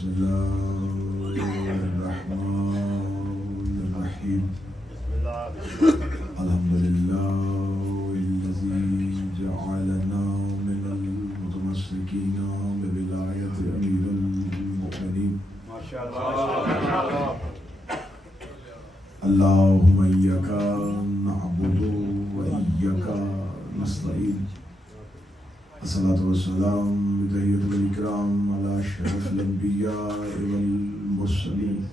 بسم الله الرحمن الرحيم الحمد لله الذي جعلنا من المتمسكين بولاية أمير المؤمنين اللهم إياك نعبد وإياك نستعين الصلاة والسلام بتحية الإكرام على أشرف الأنبياء والمرسلين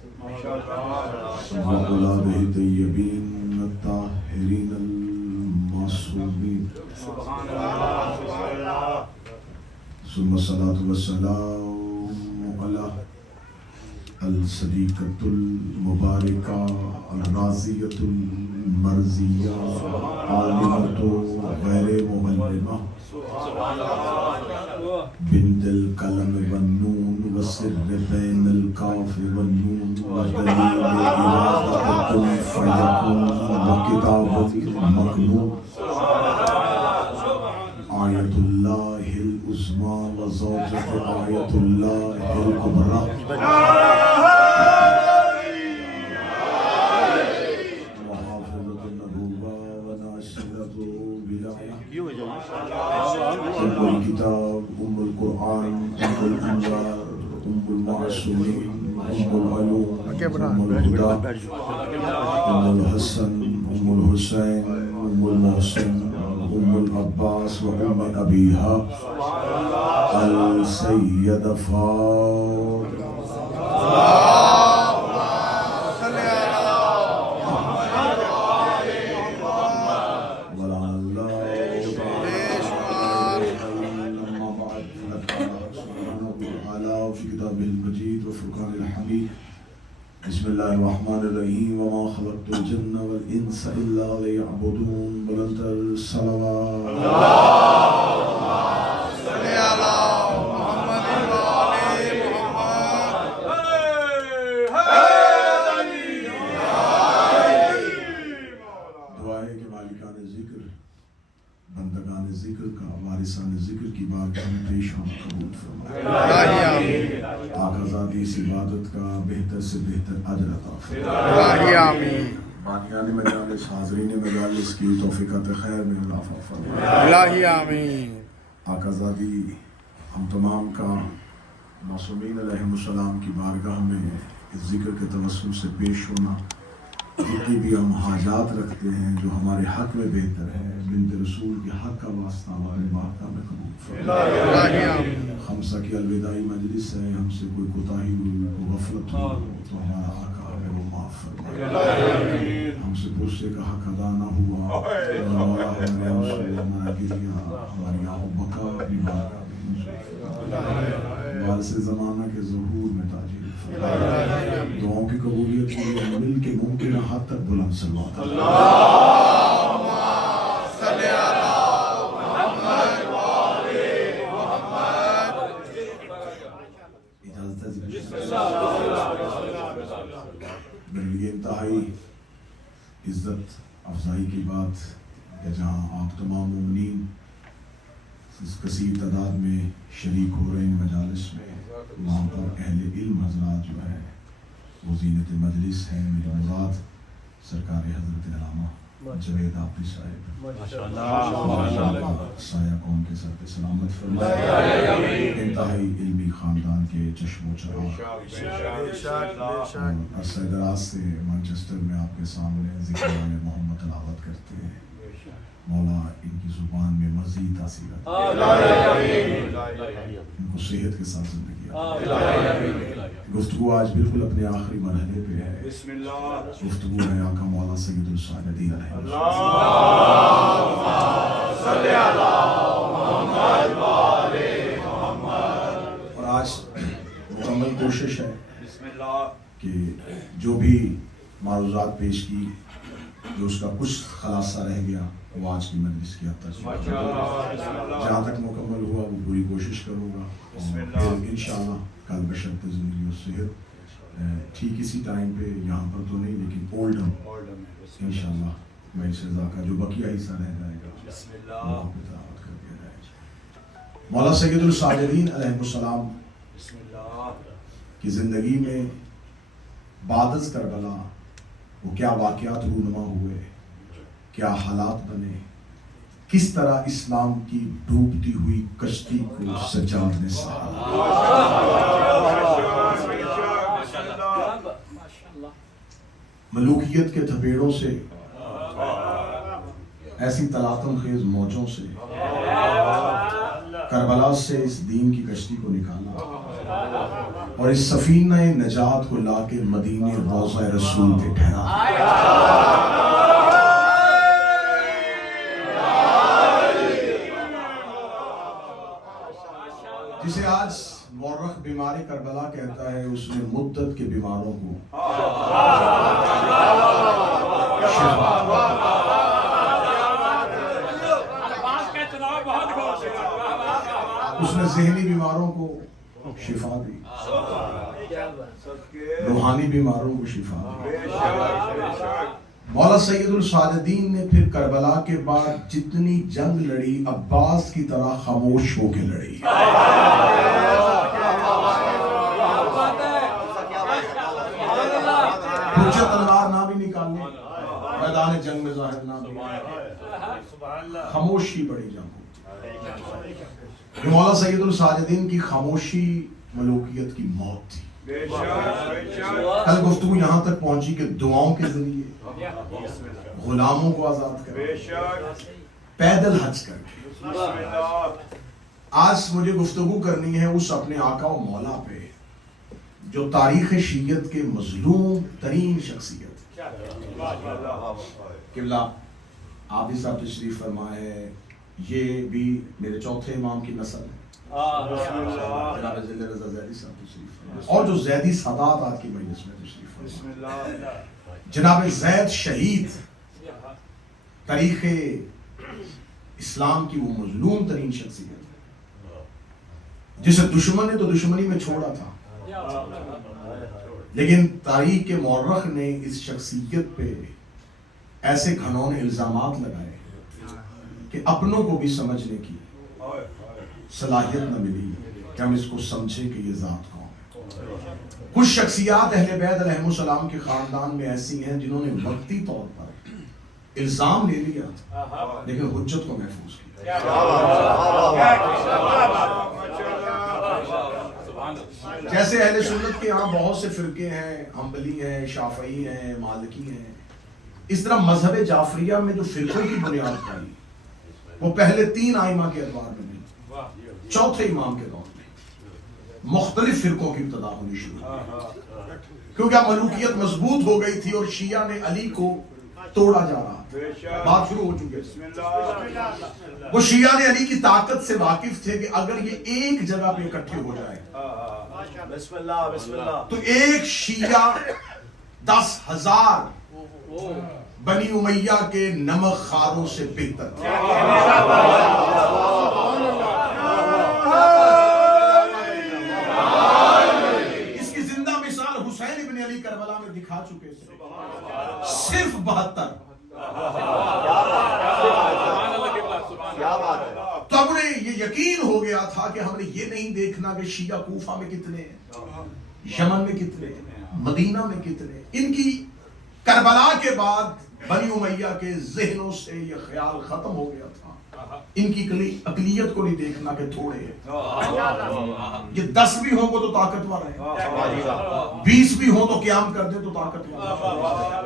وأولاده الطيبين الطاهرين المعصومين ثم الصلاة والسلام على الصديقة المباركة الرازية المرزية عالمة غير مملمة بنت القلم والنون والسر بين الكاف والنون ودليل إرادة كن فيكون وكتابة المكنون آية الله العظمى وزوجة آية الله الكبرى وحافظة النبوة وناشرة الولاية أم الكتاب أم القرآن أم الأنوار أم المعصومين أم العلوم أم الهدى أم الحسن أم الحسين أم المحسن أم العباس وأم أبيها السيدة فاطمة بسم الله الرحمن الرحيم وما خلقت الجن والإنس إلا ليعبدون بلند الصلوات اللهم صل على محمد وآل محمد دعا ہے کہ مالکان ذکر بندگان ذکر کا وارثان ذکر کی بارگاہ میں پیش ہونا قبول فرمائے آقا ذاتی اس عبادت کا بہتر سے بہتر اجر عطا فرمائے آمین بانیان مجالس حاضرین مجالس کی توفیقات خیر میں اضافہ فرمائے آمین آقا ذاتی ہم تمام کا معصومین علیہ السلام کی بارگاہ میں اس ذکر کے توسل سے پیش ہونا جتنی بھی ہم حاجات رکھتے ہیں جو ہمارے حق میں بہتر ہے بنت رسول کے حق کا واسطہ ہمارے بارگاہ میں قبول فرمائے خمسہ کی الوداعی مجلس ہے ہم سے کوئی کوتاہی ہوئی غفلت ہو تو ہمارا آقا ہے وہ معاف فرمائے ہم سے پرسے کا حق ادا نہ ہوا ہمارا ہمارا گریا ہماری آہ و بقا اپنی بارگاہ میں وارث زمانہ کے ظہور میں تاجر دعاؤں کی قبولیت کے لیے مل کے ممکنہ حد تک بلند صلوات اللہم صلی علی محمد وآل محمد اجازت ہے میرے لیے انتہائی عزت افزائی کی بات کہ جہاں آپ تمام مومنین اس کثیر تعداد میں شریک ہو رہے ہیں مجالس میں وہاں پر اہل علم حضرات جو ہے وہ زینت مجلس ہے میری مراد سرکار حضرت علامہ جوید آبدی صاحب سایہ قوم کے سر پہ سلامت فرمائے انتہائی علمی خاندان کے چشم و چراغ عرصہ دراز سے مانچسٹر میں آپ کے سامنے ذکر محمد تلاوت کرتے ہیں مولا ان کی زبان میں مزید تاثیر ان کو صحت کے ساتھ زندگی گفتگو آج بالکل اپنے آخری مرحلے پہ ہے گفتگو ہے آقا مولا سید الساجدین علیہ اور آج مکمل کوشش ہے کہ جو بھی معروضات پیش کی جو اس کا کچھ خلاصہ رہ گیا وہ آج کی مجلس کی حد تک جہاں تک مکمل ہوا وہ پوری کوشش کروں گا اور انشاءاللہ کل بشرط زندگی و صحت ٹھیک اسی ٹائم پہ یہاں پر تو نہیں لیکن اولڈم انشاءاللہ میں اس رضا کا جو بقیہ حصہ رہ جائے گا وہاں پہ تلاوت کر دیا جائے گا۔ مولا سید الساجدین علیہ السلام کہ زندگی میں بعد از کربلا وہ کیا واقعات رونما ہوئے، کیا حالات بنے، کس طرح اسلام کی ڈوبتی ہوئی کشتی کو سجاد نے سہارا۔ ملوکیت کے تھپیڑوں سے، ایسی تلاطم خیز موجوں سے کربلا سے اس دین کی کشتی کو نکالا اور اس سفینہ نجات کو لا کے مدینے روضہ رسول پہ ٹھہرا۔ جسے آج مورخ بیمار کربلا کہتا ہے، اس نے مدت کے بیماروں کو اس نے ذہنی بیماروں کو شفا دی، روحانی بیماروں کو شفا دی۔ مولا سید الساجدین نے پھر کربلا کے بعد جتنی جنگ لڑی عباس کی طرح خاموش ہو کے لڑی۔ کچھ تلوار نہ بھی نکالنے، میدان جنگ میں ظاہر نہ بھی، خاموشی بڑی جنگ ہوتی۔ مولا سید الساجدین کی خاموشی ملوکیت کی موت تھی۔ کل گفتگو یہاں تک پہنچی کہ دعاؤں کے ذریعے غلاموں کو آزاد کر، پیدل حج کر کے۔ آج مجھے گفتگو کرنی ہے اس اپنے آقا و مولا پہ جو تاریخ شیعت کے مظلوم ترین شخصیت۔ قبلہ آپ بھی صاحب تشریف فرمائے، یہ بھی میرے چوتھے امام کی نسل ہے، جناب ذل رضا زیدی صاحب تشریف فرمائے، اور جو زیدی سادات آج کی مجلس میں تشریف فرمائے، جناب زید شہید، تاریخ اسلام کی وہ مظلوم ترین شخصیت جسے دشمن نے تو دشمنی میں چھوڑا تھا، لیکن تاریخ کے مورخ نے اس شخصیت پہ ایسے گھنونے الزامات لگائے کہ اپنوں کو بھی سمجھنے کی صلاحیت نہ ملی کہ ہم اس کو سمجھے کہ یہ ذات کون ہے۔ کچھ شخصیات اہل بیت علیہ السلام کے خاندان میں ایسی ہیں جنہوں نے وقتی طور پر الزام لے لیا لیکن حجت کو محفوظ کیا۔ جیسے اہل سنت کے یہاں بہت سے فرقے ہیں، حنبلی ہیں، شافعی ہیں، مالکی ہیں، اس طرح مذہب جعفریہ میں جو فرقوں کی بنیاد پائی وہ پہلے 3 ائمہ کے ادوار میں نہیں، چوتھے امام کے دور میں مختلف فرقوں کی ابتدا ہونی شروع ہوئی، کیونکہ اب ملوکیت مضبوط ہو گئی تھی اور شیعہ نے علی کو توڑا جا رہا تھا، بات شروع ہو چکے تھے۔ وہ شیعہ نے علی کی طاقت سے واقف تھے کہ اگر یہ ایک جگہ پہ اکٹھے ہو جائے تو ایک شیعہ 10,000 بنی امیہ کے نمک خاروں سے بہتر تھا۔ اس کی زندہ مثال حسین ابن علی کربلا میں دکھا چکے تھے، صرف 72۔ تو اب انہیں یہ یقین ہو گیا تھا کہ ہم نے یہ نہیں دیکھنا کہ شیعہ کوفہ میں کتنے ہیں، یمن میں کتنے ہیں، مدینہ میں کتنے۔ ان کی کربلا کے بعد بنی امیہ کے ذہنوں سے یہ خیال ختم ہو گیا تھا، ان کی اقلیت کو نہیں دیکھنا کہ تھوڑے ہیں، یہ 10 بھی ہوں گے تو طاقتور ہیں، 20 بھی ہوں تو قیام کر دیں تو طاقتور،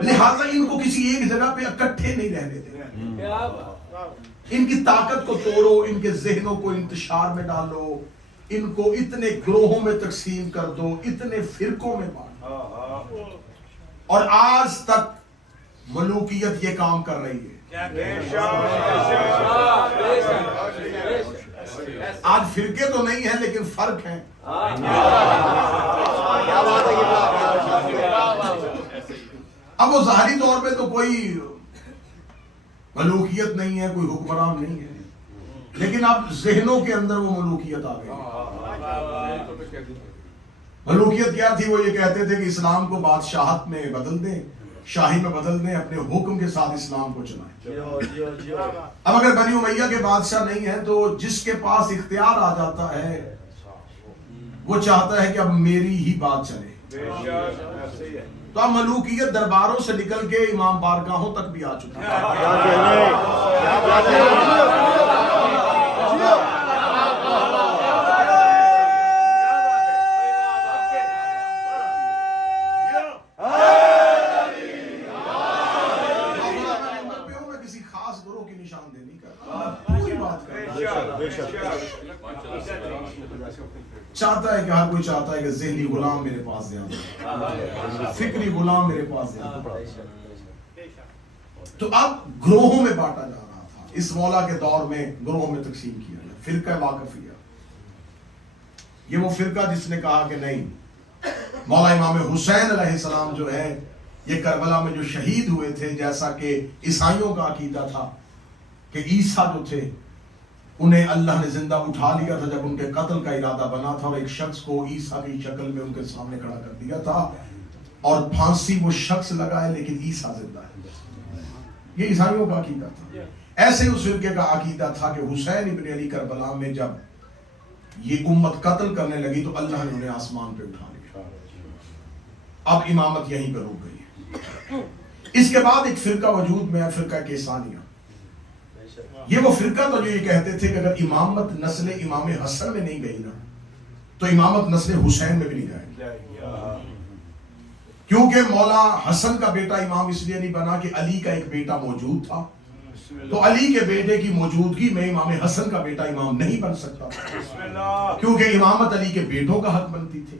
لہٰذا ان کو کسی ایک جگہ پہ اکٹھے نہیں رہنے دیں، ان کی طاقت کو توڑو، ان کے ذہنوں کو انتشار میں ڈالو، ان کو اتنے گروہوں میں تقسیم کر دو، اتنے فرقوں میں بانٹو۔ اور آج تک ملوکیت یہ کام کر رہی ہے۔ آج فرقے تو نہیں ہیں لیکن فرق ہیں۔ اب وہ ظاہری طور پہ تو کوئی ملوکیت نہیں ہے، کوئی حکمران نہیں ہے، لیکن اب ذہنوں کے اندر وہ ملوکیت آ گئی۔ ملوکیت کیا تھی؟ وہ یہ کہتے تھے کہ اسلام کو بادشاہت میں بدل دیں، شاہی میں بدل دیں، اپنے حکم کے ساتھ اسلام کو چلائیں۔ اب اگر بنی امیہ کے بادشاہ نہیں ہیں تو جس کے پاس اختیار آ جاتا ہے وہ چاہتا ہے کہ اب میری ہی بات چلے. تو اب ملوکیت درباروں سے نکل کے امام بارگاہوں تک بھی آ چکی ہے. کسی خاص گروہ کی نشاندہی نہیں کرتا، پوری بات چاہتا ہے کہ ہر کوئی چاہتا ہے کہ ذہنی غلام میرے پاس زیادہ، فکری غلام میرے پاس زیادہ. تو اب گروہوں میں بانٹا جا رہا تھا. اس مولا کے دور میں گروہوں میں تقسیم کیا گیا. فرقہ واقفیہ، یہ وہ فرقہ جس نے کہا کہ نہیں، مولا امام حسین علیہ السلام جو ہے یہ کربلا میں جو شہید ہوئے تھے، جیسا کہ عیسائیوں کا عقیدہ تھا کہ عیسیٰ جو تھے انہیں اللہ نے زندہ اٹھا لیا تھا جب ان کے قتل کا ارادہ بنا تھا، اور ایک شخص کو عیسیٰ کی شکل میں ان کے سامنے کھڑا کر دیا تھا اور پھانسی وہ شخص لگائے لیکن عیسیٰ زندہ ہے. یہ عیسائیوں کا عقیدہ تھا. ایسے اس فرقے کا عقیدہ تھا کہ حسین ابن علی کربلا میں جب یہ امت قتل کرنے لگی تو اللہ نے انہیں آسمان پہ اٹھا لیا. اب امامت یہیں پہ رک گئی. اس کے بعد ایک فرقہ وجود میں ہے، فرقہ کیسانیہ. یہ وہ فرقہ تو جو یہ کہتے تھے کہ اگر امامت نسل امام حسن میں نہیں گئی نا تو امامت نسل حسین میں بھی نہیں جائے گی. کیونکہ مولا حسن کا بیٹا امام اس لیے نہیں بنا کہ علی کا ایک بیٹا موجود تھا، تو علی کے بیٹے کی موجودگی میں امام حسن کا بیٹا امام نہیں بن سکتا، کیونکہ امامت علی کے بیٹوں کا حق بنتی تھی.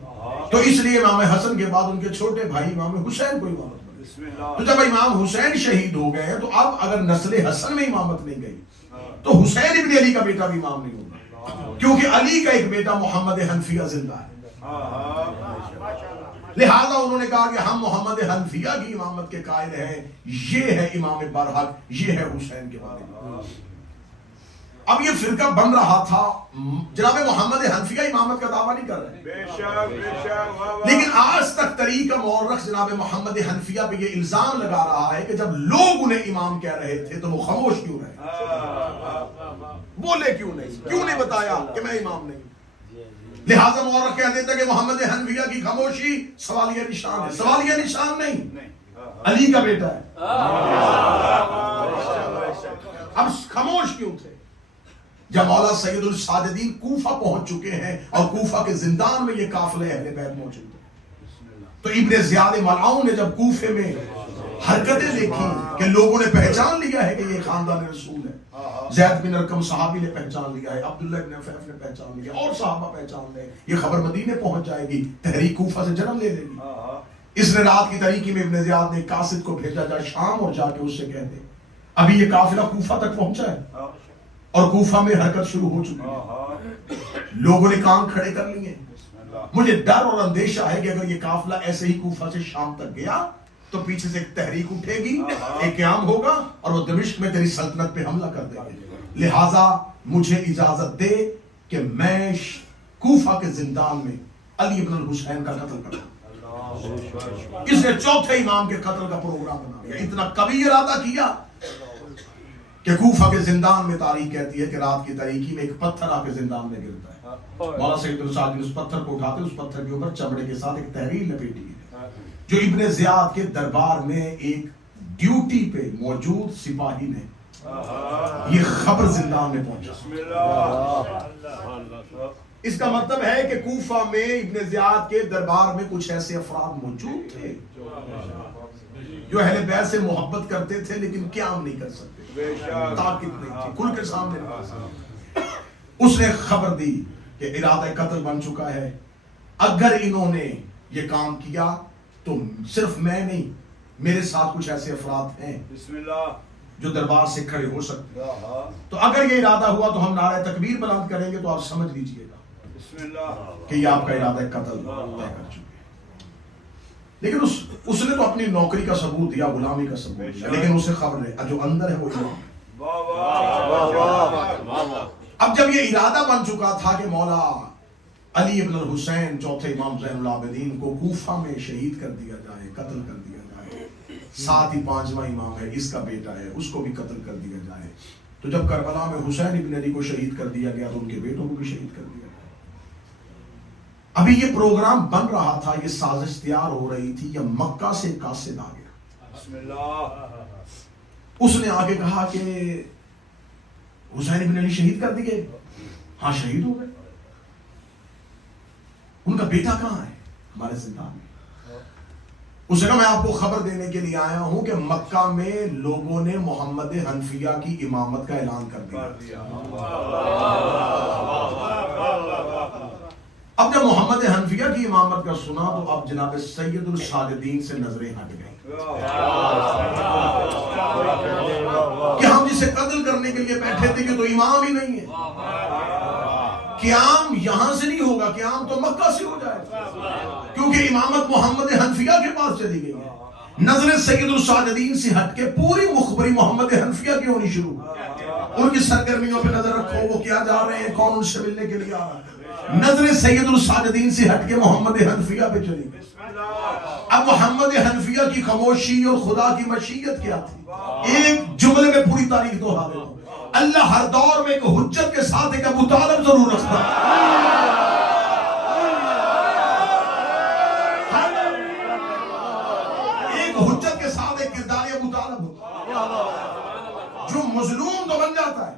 تو اس لیے امام حسن کے بعد ان کے چھوٹے بھائی امام حسین کو امامت بنی. تو جب امام حسین شہید ہو گئے تو اب اگر نسل حسن میں امامت نہیں گئی تو حسین ابن علی کا بیٹا بھی امام نہیں ہوگا، کیونکہ علی کا ایک بیٹا محمد حنفیہ زندہ ہے. لہذا انہوں نے کہا کہ ہم محمد حنفیہ کی امامت کے قائل ہیں، یہ ہے امام برحق، یہ ہے حسین کے بارے میں. اب یہ فرقہ بن رہا تھا. جناب محمد حنفیہ امامت کا دعویٰ نہیں کر رہے، لیکن آج تک طریقہ مورخ جناب محمد حنفیہ پہ یہ الزام لگا رہا ہے کہ جب لوگ انہیں امام کہہ رہے تھے تو وہ خاموش کیوں رہے، بولے کیوں نہیں بتایا کہ میں امام نہیں. لہذا مورخ کہہ دیتا کہ محمد حنفیہ کی خاموشی سوالیہ نشان ہے. سوالیہ نشان نہیں، علی کا بیٹا ہے. اب خاموش کیوں تھے؟ جب مولا سید الساجدین کوفہ پہنچ چکے ہیں اور کوفہ کے زندان میں یہ قافلہ اہل بیت موجود ہے، تو ابن زیاد ملعون نے جب کوفے میں حرکتیں دیکھی کہ لوگوں نے پہچان لیا ہے کہ یہ خاندان رسول ہے، زید بن ارقم صحابی نے پہچان لیا ہے، عبداللہ بن عفیف نے پہچان لیا، اور صحابہ پہچان لے، یہ خبر مدینے پہنچ جائے گی، تحریک کوفہ سے جنم لے لے گی. اس نے رات کی تاریکی میں ابن زیاد نے قاصد کو بھیجا جا شام اور جا کے اس سے کہتے ابھی یہ قافلہ کوفہ تک پہنچا ہے اور کوفہ میں حرکت شروع ہو چکی ہے. لوگوں نے کام کھڑے کر لیے. مجھے ڈر اور اندیشہ ہے کہ اگر یہ قافلہ ایسے ہی کوفہ سے شام تک گیا تو پیچھے سے ایک تحریک اٹھے گی، ایک قیام ہوگا اور وہ دمشق میں تیری سلطنت پہ حملہ کر دے گی. لہٰذا مجھے اجازت دے کہ میں کوفہ کے زندان میں علی ابن الحسین کا قتل کروں. اس نے چوتھے امام کے قتل کا پروگرام بنا لیا. اتنا کبھی ارادہ کیا کہ کوفہ کے زندان میں تاریخ کہتی ہے کہ رات کی تاریکی میں ایک پتھر آ کے زندان میں گرتا ہے. مولا سید الساجدین اس پتھر کو اٹھاتے، اس پتھر کے اوپر چمڑے کے ساتھ ایک تحریر لپیٹی ہے جو ابن زیاد کے دربار میں ایک ڈیوٹی پہ موجود سپاہی نے یہ خبر زندان میں پہنچا. اس کا مطلب ہے کہ کوفہ میں ابن زیاد کے دربار میں کچھ ایسے افراد موجود تھے جو اہل بیت سے محبت کرتے تھے لیکن قیام نہیں کر سکتے، طاقت نہیں تھی، کھل کے سامنے نہیں آ سکتے. اس نے خبر دی کہ ارادہ قتل بن چکا ہے، اگر انہوں نے یہ کام کیا تو صرف میں نہیں، میرے ساتھ کچھ ایسے افراد ہیں جو دربار سے کھڑے ہو سکتے ہیں. تو اگر یہ ارادہ ہوا تو ہم نعرہ تکبیر بلند کریں گے تو آپ سمجھ لیجئے گا کہ یہ آپ کا ارادہ قتل طے کر چکے ہیں. لیکن اس نے تو اپنی نوکری کا ثبوت دیا، غلامی کا ثبوت دیا، لیکن اسے خبر ہے جو اندر ہے وہ امام. اب جب یہ ارادہ بن چکا تھا کہ مولا علی ابن الحسین چوتھے امام زین العابدین کو کوفہ میں شہید کر دیا جائے، قتل کر دیا جائے، ساتھ ہی پانچواں امام ہے، اس کا بیٹا ہے، اس کو بھی قتل کر دیا جائے. تو جب کربلا میں حسین ابن علی کو شہید کر دیا گیا تو ان کے بیٹوں کو بھی شہید کر دیا گیا. ابھی یہ پروگرام بن رہا تھا، یہ سازش تیار ہو رہی تھی، یہ مکہ سے قاصد آ گیا، بسم اللہ، اس نے آگے کہا کہ حسین بن علی شہید کر دیے، ہاں شہید ہو گئے، ان کا بیٹا کہاں ہے؟ ہمارے زندان میں۔ اس نے کہا میں آپ کو خبر دینے کے لیے آیا ہوں کہ مکہ میں لوگوں نے محمد حنفیہ کی امامت کا اعلان کر دیا۔ اب جب محمد حنفیہ کی امامت کا سنا تو اب جناب سید الساجدین سے نظریں ہٹ گئیں کہ ہم جسے قتل کرنے کے لیے بیٹھے تھے کہ تو امام ہی نہیں ہے، قیام یہاں سے نہیں ہوگا، قیام تو مکہ سے ہو جائے گا، کیونکہ امامت محمد حنفیہ کے پاس چلی گئی ہے۔ نظر سید الساجدین سے ہٹ کے پوری مخبری محمد حنفیہ کی ہونی شروع، ان کی سرگرمیوں پہ نظر رکھو، وہ کیا جا رہے ہیں، کون ان سے ملنے کے لیے آ رہا ہے۔ نظر سید الساجدین سے ہٹ کے محمد حنفیہ پہ چلی گئی۔ اب محمد حنفیہ کی خاموشی اور خدا کی مشیت کیا تھی؟ ایک جملے میں پوری تاریخ دوہرا دیتا ہوں، اللہ ہر دور میں ایک حجت کے ساتھ ایک ابو طالب ضرور رکھتا ہے۔ ایک حجت کے ساتھ ایک کردار ابو طالب ہوتا ہے جو مظلوم تو بن جاتا ہے۔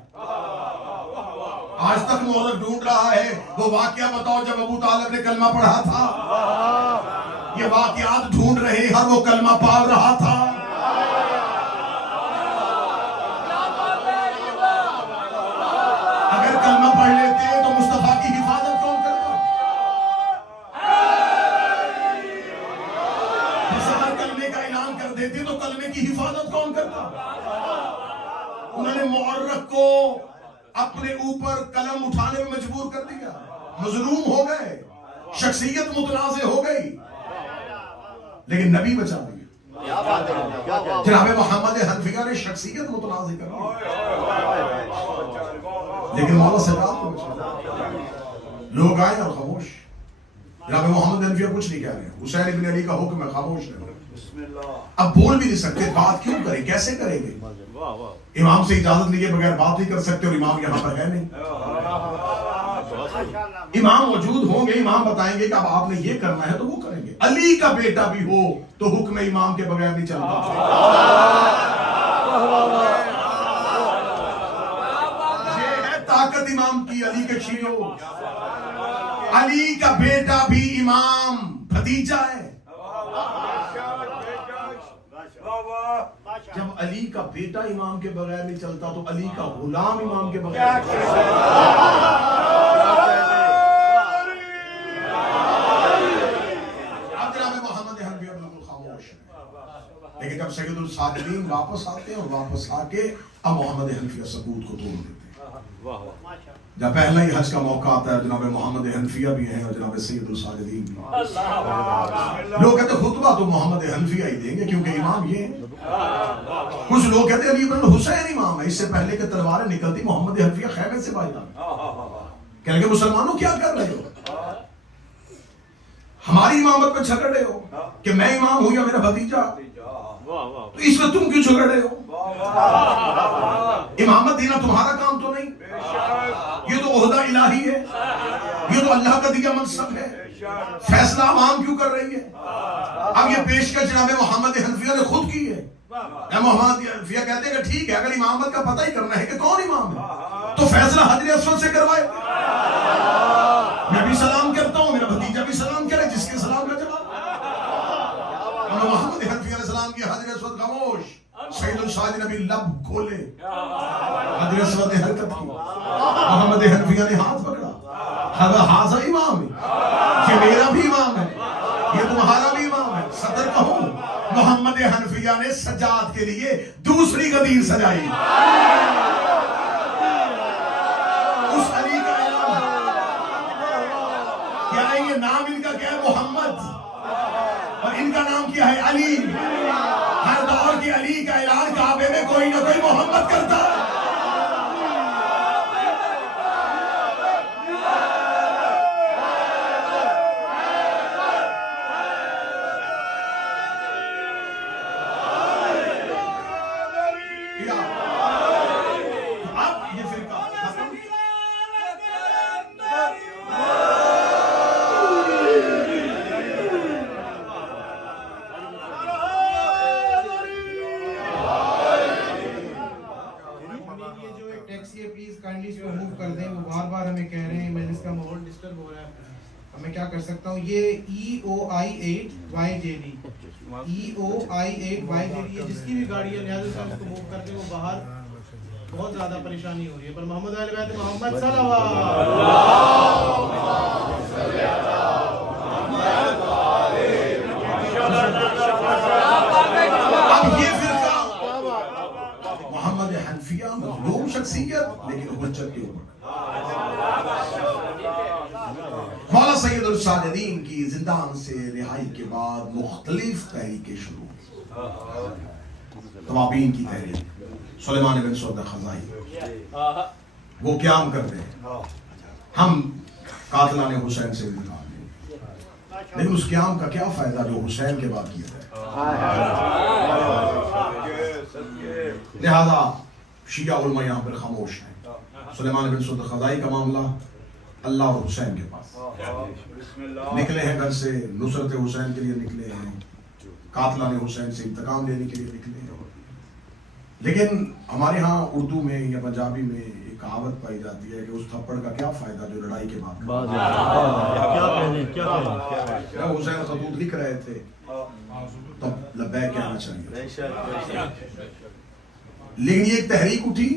آج تک مورخ ڈھونڈ رہا ہے وہ واقعہ بتاؤ جب ابو طالب نے کلمہ پڑھا تھا، یہ واقعات ڈھونڈ رہے ہر وہ کلمہ پال رہا تھا۔ اگر کلمہ پڑھ لیتے تو مصطفیٰ کی حفاظت کون کرتا؟ بس اگر کلمے کا اعلان کر دیتے تو کلمے کی حفاظت کون کرتا؟ انہوں نے مورخ کو اپنے اوپر قلم اٹھانے میں مجبور کر دیا، مظلوم ہو گئے، شخصیت متنازع ہو گئی، لیکن نبی بچا دیا۔ جناب محمد حنفیہ نے شخصیت متنازع کر دی، لیکن مولا سجاد کو بچا دیا۔ لوگ آئے اور خاموش، جناب محمد حنفیہ کچھ نہیں کہہ رہے ہیں، حسین بن علی کا حکم ہے خاموش رہو۔ اب بول بھی نہیں سکتے، بات کیوں کریں، کیسے کریں گے؟ امام سے اجازت لیے بغیر بات نہیں کر سکتے، اور امام یہاں پر ہے نہیں۔ امام موجود ہوں گے، امام بتائیں گے کہ اب آپ نے یہ کرنا ہے تو وہ کریں گے۔ علی کا بیٹا بھی ہو تو حکم امام کے بغیر نہیں چلتا۔ یہ ہے طاقت امام کی، علی کے شیعوں، علی کا بیٹا بھی امام بھتیجا ہے۔ جب علی کا بیٹا امام کے بغیر نہیں چلتا تو علی کا غلام امام کے بغیر نہیں چلتا۔ اب جناب محمد حنفیہ بالکل خاموش ہے، لیکن جب سید الساجدین واپس آتے ہیں اور واپس آ کے اب محمد حنفیہ سکوت کو توڑ دیتے ہیں۔ جب پہلا ہی حج کا موقع آتا ہے، جناب محمد حنفیہ بھی ہیں اور جناب سید الساجدین بھی ہیں۔ لوگ کہتے ہیں خطبہ تو محمد حنفیہ ہی دیں گے کیونکہ امام یہ ہیں۔ کچھ لوگ کہتے ہیں علی بن حسین امام ہے، اس سے پہلے کہ تلواریں نکلتی محمد حنفیہ خیمے سے باہر آئے، کہنے کہ مسلمانوں کیا کر رہے ہو، ہماری امامت پہ جھگڑ رہے ہو کہ میں امام ہوں یا میرا بھتیجا، تو اس میں تم کیوں جھگڑ رہے ہو؟ امامت دینا تمہارا کام تو نہیں، یہ تو عہدہ الہی ہے، یہ تو اللہ کا دیا منصب ہے، فیصلہ عوام کیوں کر رہی ہے؟ اب یہ پیشکش جناب محمد حنفیہ نے خود کی ہے۔ محمد حنفیہ کہتے ہیں کہ ٹھیک ہے، اگر امامت کا پتہ ہی کرنا ہے کہ کون امام ہے تو فیصلہ حجر اسود سے کروائے، میں بھی سلام کرتا ہوں، میرا بھتیجا بھی سلام کرے، جس کے سلام کا جواب۔ محمد حنفیہ نے سلام کیا، حجر اسود خاموش، سید الساجد نے بھی لب کھولے، حجر اسود نے حرکت کی، محمد حنفیہ نے ہاتھ پکڑا، ہاذا امام ہے، یہ میرا بھی امام ہے، یہ تمہارا بھی امام ہے۔ صدر کہوں، محمد حنفیہ نے سجاد کے لیے دوسری غدیر سجائی، اس علی کا اعلان کیا ہے، یہ نام ان کا کیا ہے؟ محمد، اور ان کا نام کیا ہے؟ علی۔ ہر دور کے علی کا اعلان کعبے میں کوئی نہ کوئی محمد کرتا ہے۔ میں مجلس کا ماحول ڈسٹرب ہو رہا ہے. اب میں کیا کر سکتا ہوں؟ یہ EOI8YJD EOI8YJD جس کی بھی گاڑی ہے لہٰذا اس کو موو کر کے وہ باہر بہت زیادہ پریشانی ہو رہی ہے. پر محمد اہل بیت محمد صلوات. اب یہ فرقہ محمد حنفیہ مظلوم شخصیت لیکن حجت کے اوپر. مولا سید الساجدین کی زندان سے رہائی کے بعد مختلف تحریکیں شروع. توابین کی تحریک، سلیمان بن سعد خزائی وہ قیام کرتے ہیں ہم قاتلان حسین سے انتقام لیں، لیکن اس قیام کا کیا فائدہ جو حسین کے بعد کیا جائے. لہذا شیعہ علماء یہاں پر خاموش ہیں. سلیمان بن سعد خزائی کا معاملہ اللہ اور حسین کے پاس. نکلے ہیں گھر سے نصرت حسین کے لیے نکلے ہیں، قاتلان حسین سے انتقام لینے کے لیے نکلے ہیں. لیکن ہمارے ہاں اردو میں یا پنجابی میں ایک کہاوت پائی جاتی ہے کہ اس تھپڑ کا کیا فائدہ جو لڑائی کے بعد. جب حسین خطوط لکھ رہے تھے تب لبیک کہنا چاہیے، لیکن یہ ایک تحریک اٹھی.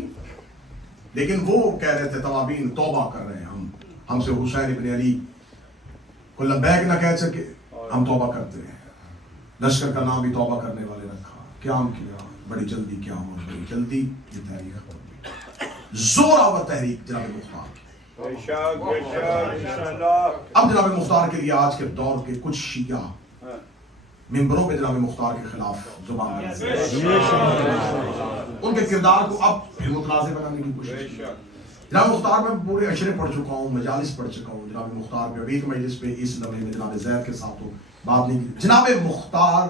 لیکن وہ کہہ رہے تھے توابین توبہ کر رہے ہیں، ہم سے حسین ابن علی کو لبیک نہ کہہ سکے، ہم توبہ کرتے ہیں. لشکر کا نام بھی توبہ کرنے والے رکھا، قیام کیا، بڑی جلدی قیام ہو، بڑی جلدی یہ تحریک ختم ہوئی. زور آور تحریک جناب مختار کی. اب جناب مختار کے لیے آج کے دور کے کچھ شیعہ ممبروں پہ جناب مختار کے خلاف زبان لگاتے ہیں، ان کے کردار کو اب پھر متنازع بنانے کی کوشش کی. جناب مختار میں پورے عشرے پڑھ چکا ہوں، مجالس پڑھ چکا ہوں. جناب مختار پہ ابھی ایک مجلس پہ اس لمحے میں جناب زید کے ساتھ ہو بات نہیں کی. جناب مختار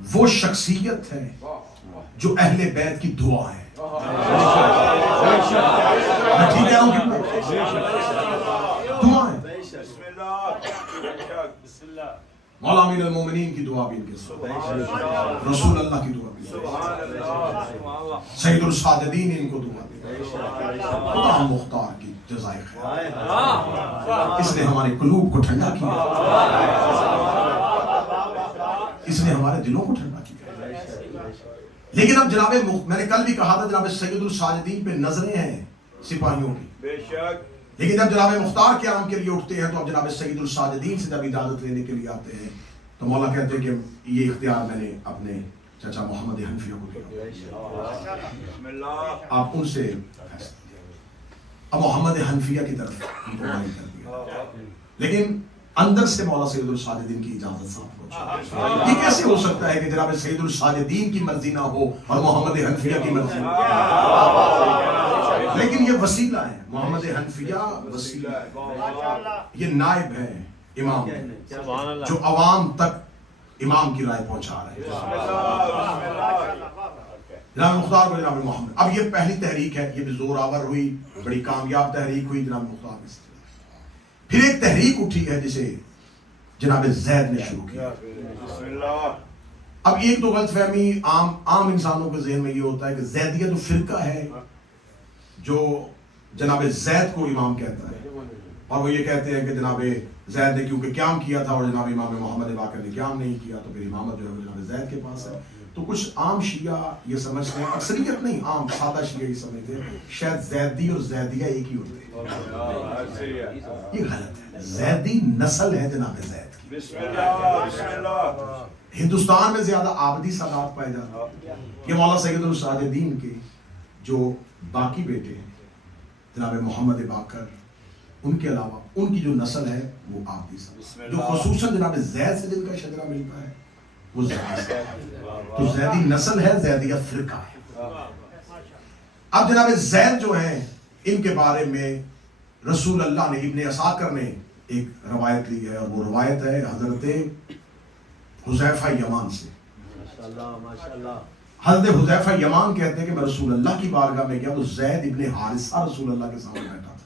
وہ شخصیت ہے جو اہل بیت کی دعا ہے. میں ٹھیک کہہ رہا ہوں کہ دعا ہے. مولا امیر المومنین کی دعا بھی ان کے ساتھ، رسول اللہ کی دعا بھی، سید الساجدین ان کو دعا دی. خدا مختار کی جزائے خیر، اس نے ہمارے قلوب کو ٹھنڈا کیا، اس نے ہمارے دلوں کو ٹھنڈا کیا. لیکن اب جناب میں نے کل بھی کہا تھا جناب سید الساجدین پہ نظریں ہیں سپاہیوں کی، لیکن جب جناب مختار قیام کے لیے اٹھتے ہیں تو اب جناب سید الساجدین سے جب اجازت لینے کے لیے آتے ہیں تو مولا کہتے ہیں کہ یہ اختیار میں نے اپنے چچا محمد حنفیہ کو دیا، آپ ان سے اب محمد حنفیہ کی طرف ان کو مائل کر دیا. لیکن اندر سے مولا سید الساجدین کی اجازت صاحب کو. یہ کیسے ہو سکتا ہے کہ جناب سید الساجدین کی مرضی نہ ہو اور محمد حنفیہ کی مرضی؟ لیکن یہ وسیلہ ہے، محمد حنفیہ وسیلہ ہے، یہ نائب ہے امام جو عوام تک امام کی رائے پہنچا رہے ہیں. جناب مختار کو جناب محمد. اب یہ پہلی تحریک ہے، یہ بھی زور آور ہوئی، بڑی کامیاب تحریک ہوئی جناب مختار میں سے. پھر ایک تحریک اٹھی ہے جسے جناب زید نے شروع کیا. اب ایک تو غلط فہمی عام انسانوں کے ذہن میں یہ ہوتا ہے کہ زیدیہ جو فرقہ ہے جو جناب زید کو امام کہتا ہے، اور وہ یہ کہتے ہیں کہ جناب زید نے کیونکہ قیام کیا تھا اور جناب امام محمد باقر نے قیام نہیں کیا تو پھر امامت جو ہے جناب زید کے پاس ہے. تو کچھ عام شیعہ یہ سمجھتے ہیں، اکثریت نہیں، عام سادہ شیعہ یہ سمجھتے ہیں شاید زیدی اور زیدیہ ایک ہی ہوتے ہیں. یہ غلط ہے. زیدی نسل ہے جناب زید کی. ہندوستان میں زیادہ آبدی سادات پائے جاتے ہیں. یہ مولا سید الساجدین کے جو باقی بیٹے ہیں جناب محمد باقر، ان کے علاوہ ان کی جو نسل ہے وہ آبدی سادات، جو خصوصاً جناب زید سے جن کا شجرہ ملتا ہے وہ زیدی. تو زیدی نسل ہے، زیدیہ فرقہ ہے. اب جناب زید جو ہیں ان کے بارے میں رسول اللہ نے، ابن عساکر نے ایک روایت لی ہے، اور وہ روایت ہے حضرت حذیفہ یمان سے. حضرت حذیفہ یمان کہتے ہیں کہ میں رسول اللہ کی بارگاہ میں گیا تو زید ابن حارثہ رسول اللہ کے سامنے بیٹھا تھا.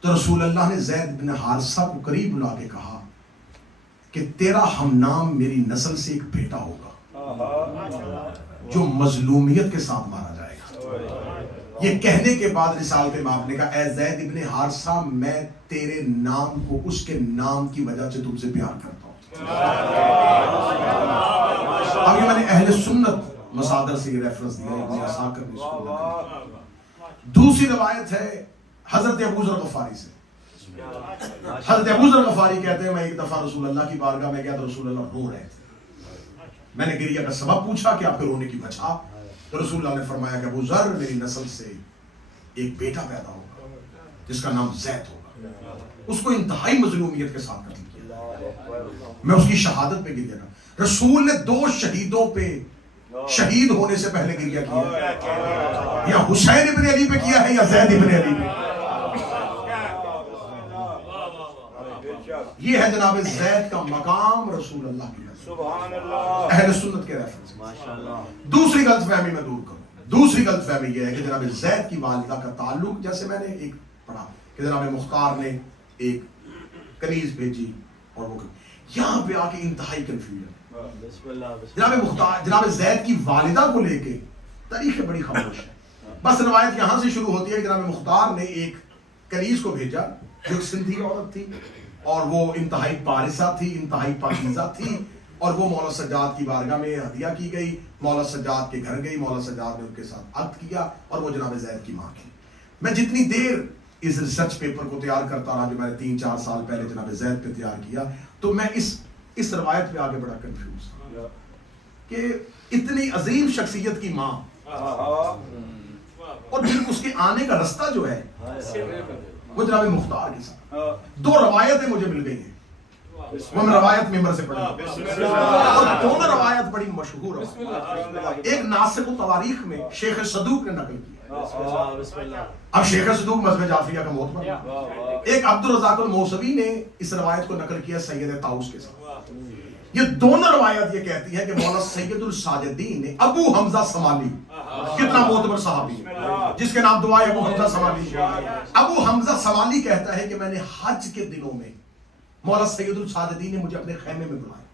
تو رسول اللہ نے زید ابن حارثہ کو قریب بلا کے کہا کہ تیرا ہم نام میری نسل سے ایک بیٹا ہوگا جو مظلومیت کے ساتھ مارا جائے گا. یہ کہنے کے بعد رسالت مآب نے کہا اے زید ابن حارثہ میں تیرے نام کو اس کے نام کی وجہ سے تم سے پیار کرتا ہوں. اب یہ میں نے اہل سنت مصادر سے یہ ریفرنس دیا ابن عساکر نے اس کو نقل. دوسری روایت ہے حضرت ابو ذر غفاری سے. حضرت ابو ذر غفاری کہتے ہیں میں ایک دفعہ رسول اللہ کی بارگاہ میں گیا تو رسول اللہ رو رہے تھے. میں نے گریہ کا سبب پوچھا کہ آپ کے رونے کی وجہ، تو رسول اللہ نے فرمایا کہ ابو ذر میری نسل سے ایک بیٹا پیدا ہوگا جس کا نام زید ہوگا. اس کو انتہائی مظلومیت کے ساتھ قتل کیا، میں اس کی شہادت پہ گریہ کر. رسول نے 2 شہیدوں پہ شہید ہونے سے پہلے گریہ کیا، یا حسین ابن علی پہ کیا ہے یا زید ابن علی پہ. یہ ہے جناب زید کا مقام رسول اللہ کی اہل سنت کے ریفرنس. دوسری غلط فہمی میں دور کروں. دوسری غلط فہمی یہ ہے کہ جناب زید کی والدہ کا تعلق، جیسے میں نے ایک پڑھا کہ جناب مختار نے ایک کنیز بھیجی اور وہ یہاں پہ آ کے انتہائی کنفیوژن. جناب مختار، جناب زید کی والدہ کو لے کے تاریخ بڑی خاموش ہے. بس روایت یہاں سے شروع ہوتی ہے کہ جناب مختار نے ایک کنیز کو بھیجا جو ایک سندھی عورت تھی اور وہ انتہائی پارسہ تھی، انتہائی پاکیزہ تھی، اور وہ مولا سجاد کی بارگاہ میں ہدیہ کی گئی. مولا سجاد کے گھر گئی، مولا سجاد نے ان کے ساتھ عقد کیا اور وہ جناب زید کی ماں کی. میں جتنی دیر اس ریسرچ پیپر کو تیار کرتا رہا جو میں نے 3-4 سال پہلے جناب زید پہ تیار کیا، تو میں اس روایت پہ آگے بڑا کنفیوز تھا کہ اتنی عظیم شخصیت کی ماں اور پھر اس کے آنے کا رستہ جو ہے وہ جناب مختار کے ساتھ. 2 روایتیں مجھے مل گئی ہیں، وہ میں روایت ممبر سے پڑھا اور دونوں روایت بڑی مشہور روایت. ایک ناسخ التواریخ میں شیخ صدوق نے نقل کیا. اب شیخ صدوق مذہب جعفریہ کا معتبر. ایک عبدالرزاق الموسوی نے اس روایت کو نقل کیا سید طاؤس کے ساتھ. یہ دونوں روایت یہ کہتی ہے کہ مولا سید الساجدین نے ابو حمزہ سمالی، کتنا معتبر صحابی ہے جس کے نام دعائے ابو حمزہ سمالی. ابو حمزہ سمالی کہتا ہے کہ میں نے حج کے دنوں میں مولا سید الساجدین نے مجھے اپنے خیمے میں بلایا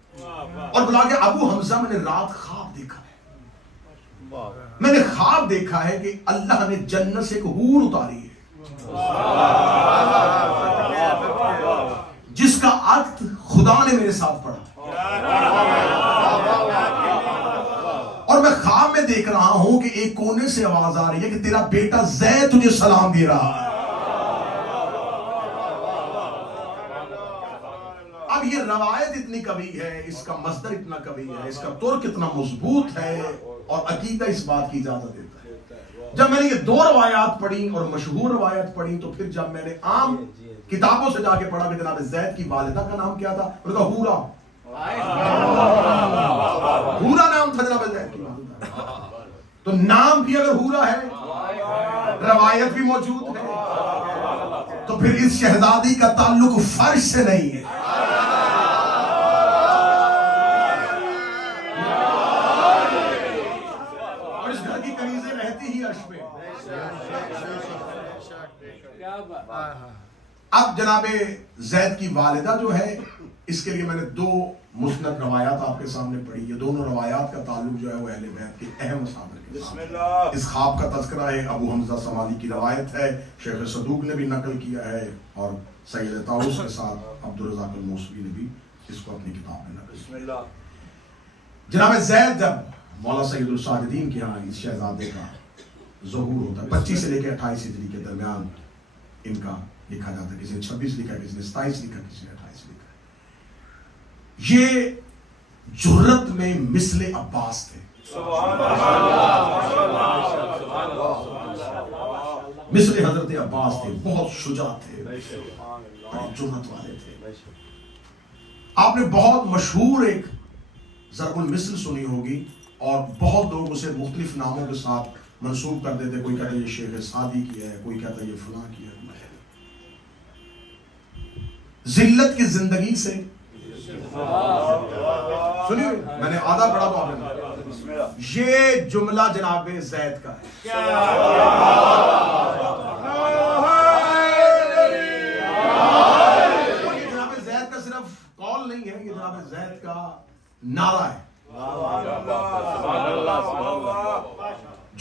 اور بلا کے ابو حمزہ میں نے رات خواب دیکھا ہے. میں نے خواب دیکھا ہے کہ اللہ نے جنت سے ایک حور اتاری ہے جس کا عقد خدا نے میرے ساتھ پڑھا، اور میں خواب میں دیکھ رہا ہوں کہ ایک کونے سے آواز آ رہی ہے کہ تیرا بیٹا زید تجھے سلام دے رہا ہے. اب یہ روایت اتنی قوی ہے، اس کا مصدر اتنا قوی ہے، اس کا ترک اتنا مضبوط ہے اور عقیدہ اس بات کی اجازت دیتا ہے. جب میں نے یہ 2 روایات پڑھی اور مشہور روایت پڑھی تو پھر جب میں نے عام کتابوں سے جا کے پڑھا کہ جناب زید کی والدہ کا نام کیا تھا، انہوں نے کہا ہورا. ہورا نام تھا جناب زید کی والدہ. تو نام بھی اگر ہورا ہے، روایت بھی موجود ہے، تو پھر اس شہزادی کا تعلق فرش سے نہیں ہے. اور اس گھر کی کنیزیں رہتی ہی عرش پہ. اب جناب زید کی والدہ جو ہے، اس کے لیے میں نے 2 مسند روایات آپ کے سامنے پڑھی. یہ دونوں روایات کا تعلق جو ہے وہ اہل بیت کے اہم مصادر کے ساتھ. اس خواب کا تذکرہ ہے ابو حمزہ سمالی کی روایت ہے، شیخ صدوق نے بھی نقل کیا ہے اور سید طاؤس کے ساتھ عبدالرزاق الموسوی نے بھی اس کو اپنی کتاب میں نقل کیا. جناب زید جب مولا سید الساجدین کے ہاں اس شہزادے کا ظہور ہوتا ہے، 25 سے لے کے 28 ہجری کے درمیان ان کا لکھا جاتا ہے. کسی نے 26 لکھا، کسی نے 27 لکھا، کسی نے 28 لکھا. یہ جرت میں مثل عباس تھے، مثل حضرت عباس تھے، بہت شجاع تھے، بڑی جرت والے تھے. آپ نے بہت مشہور ایک ضرب المثل سنی ہوگی اور بہت لوگ اسے مختلف ناموں کے ساتھ منسوب کر دیتے. کوئی کہتا ہے یہ شیخ سعدی کی ہے، کوئی کہتا ہے یہ فلاں کی ہے. ذلت کی زندگی سے سنیے، میں نے آدھا پڑھا تو آپ نے یہ جملہ جناب زید کا ہے. یہ جناب زید کا صرف قول نہیں ہے، یہ جناب زید کا نعرہ ہے.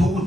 2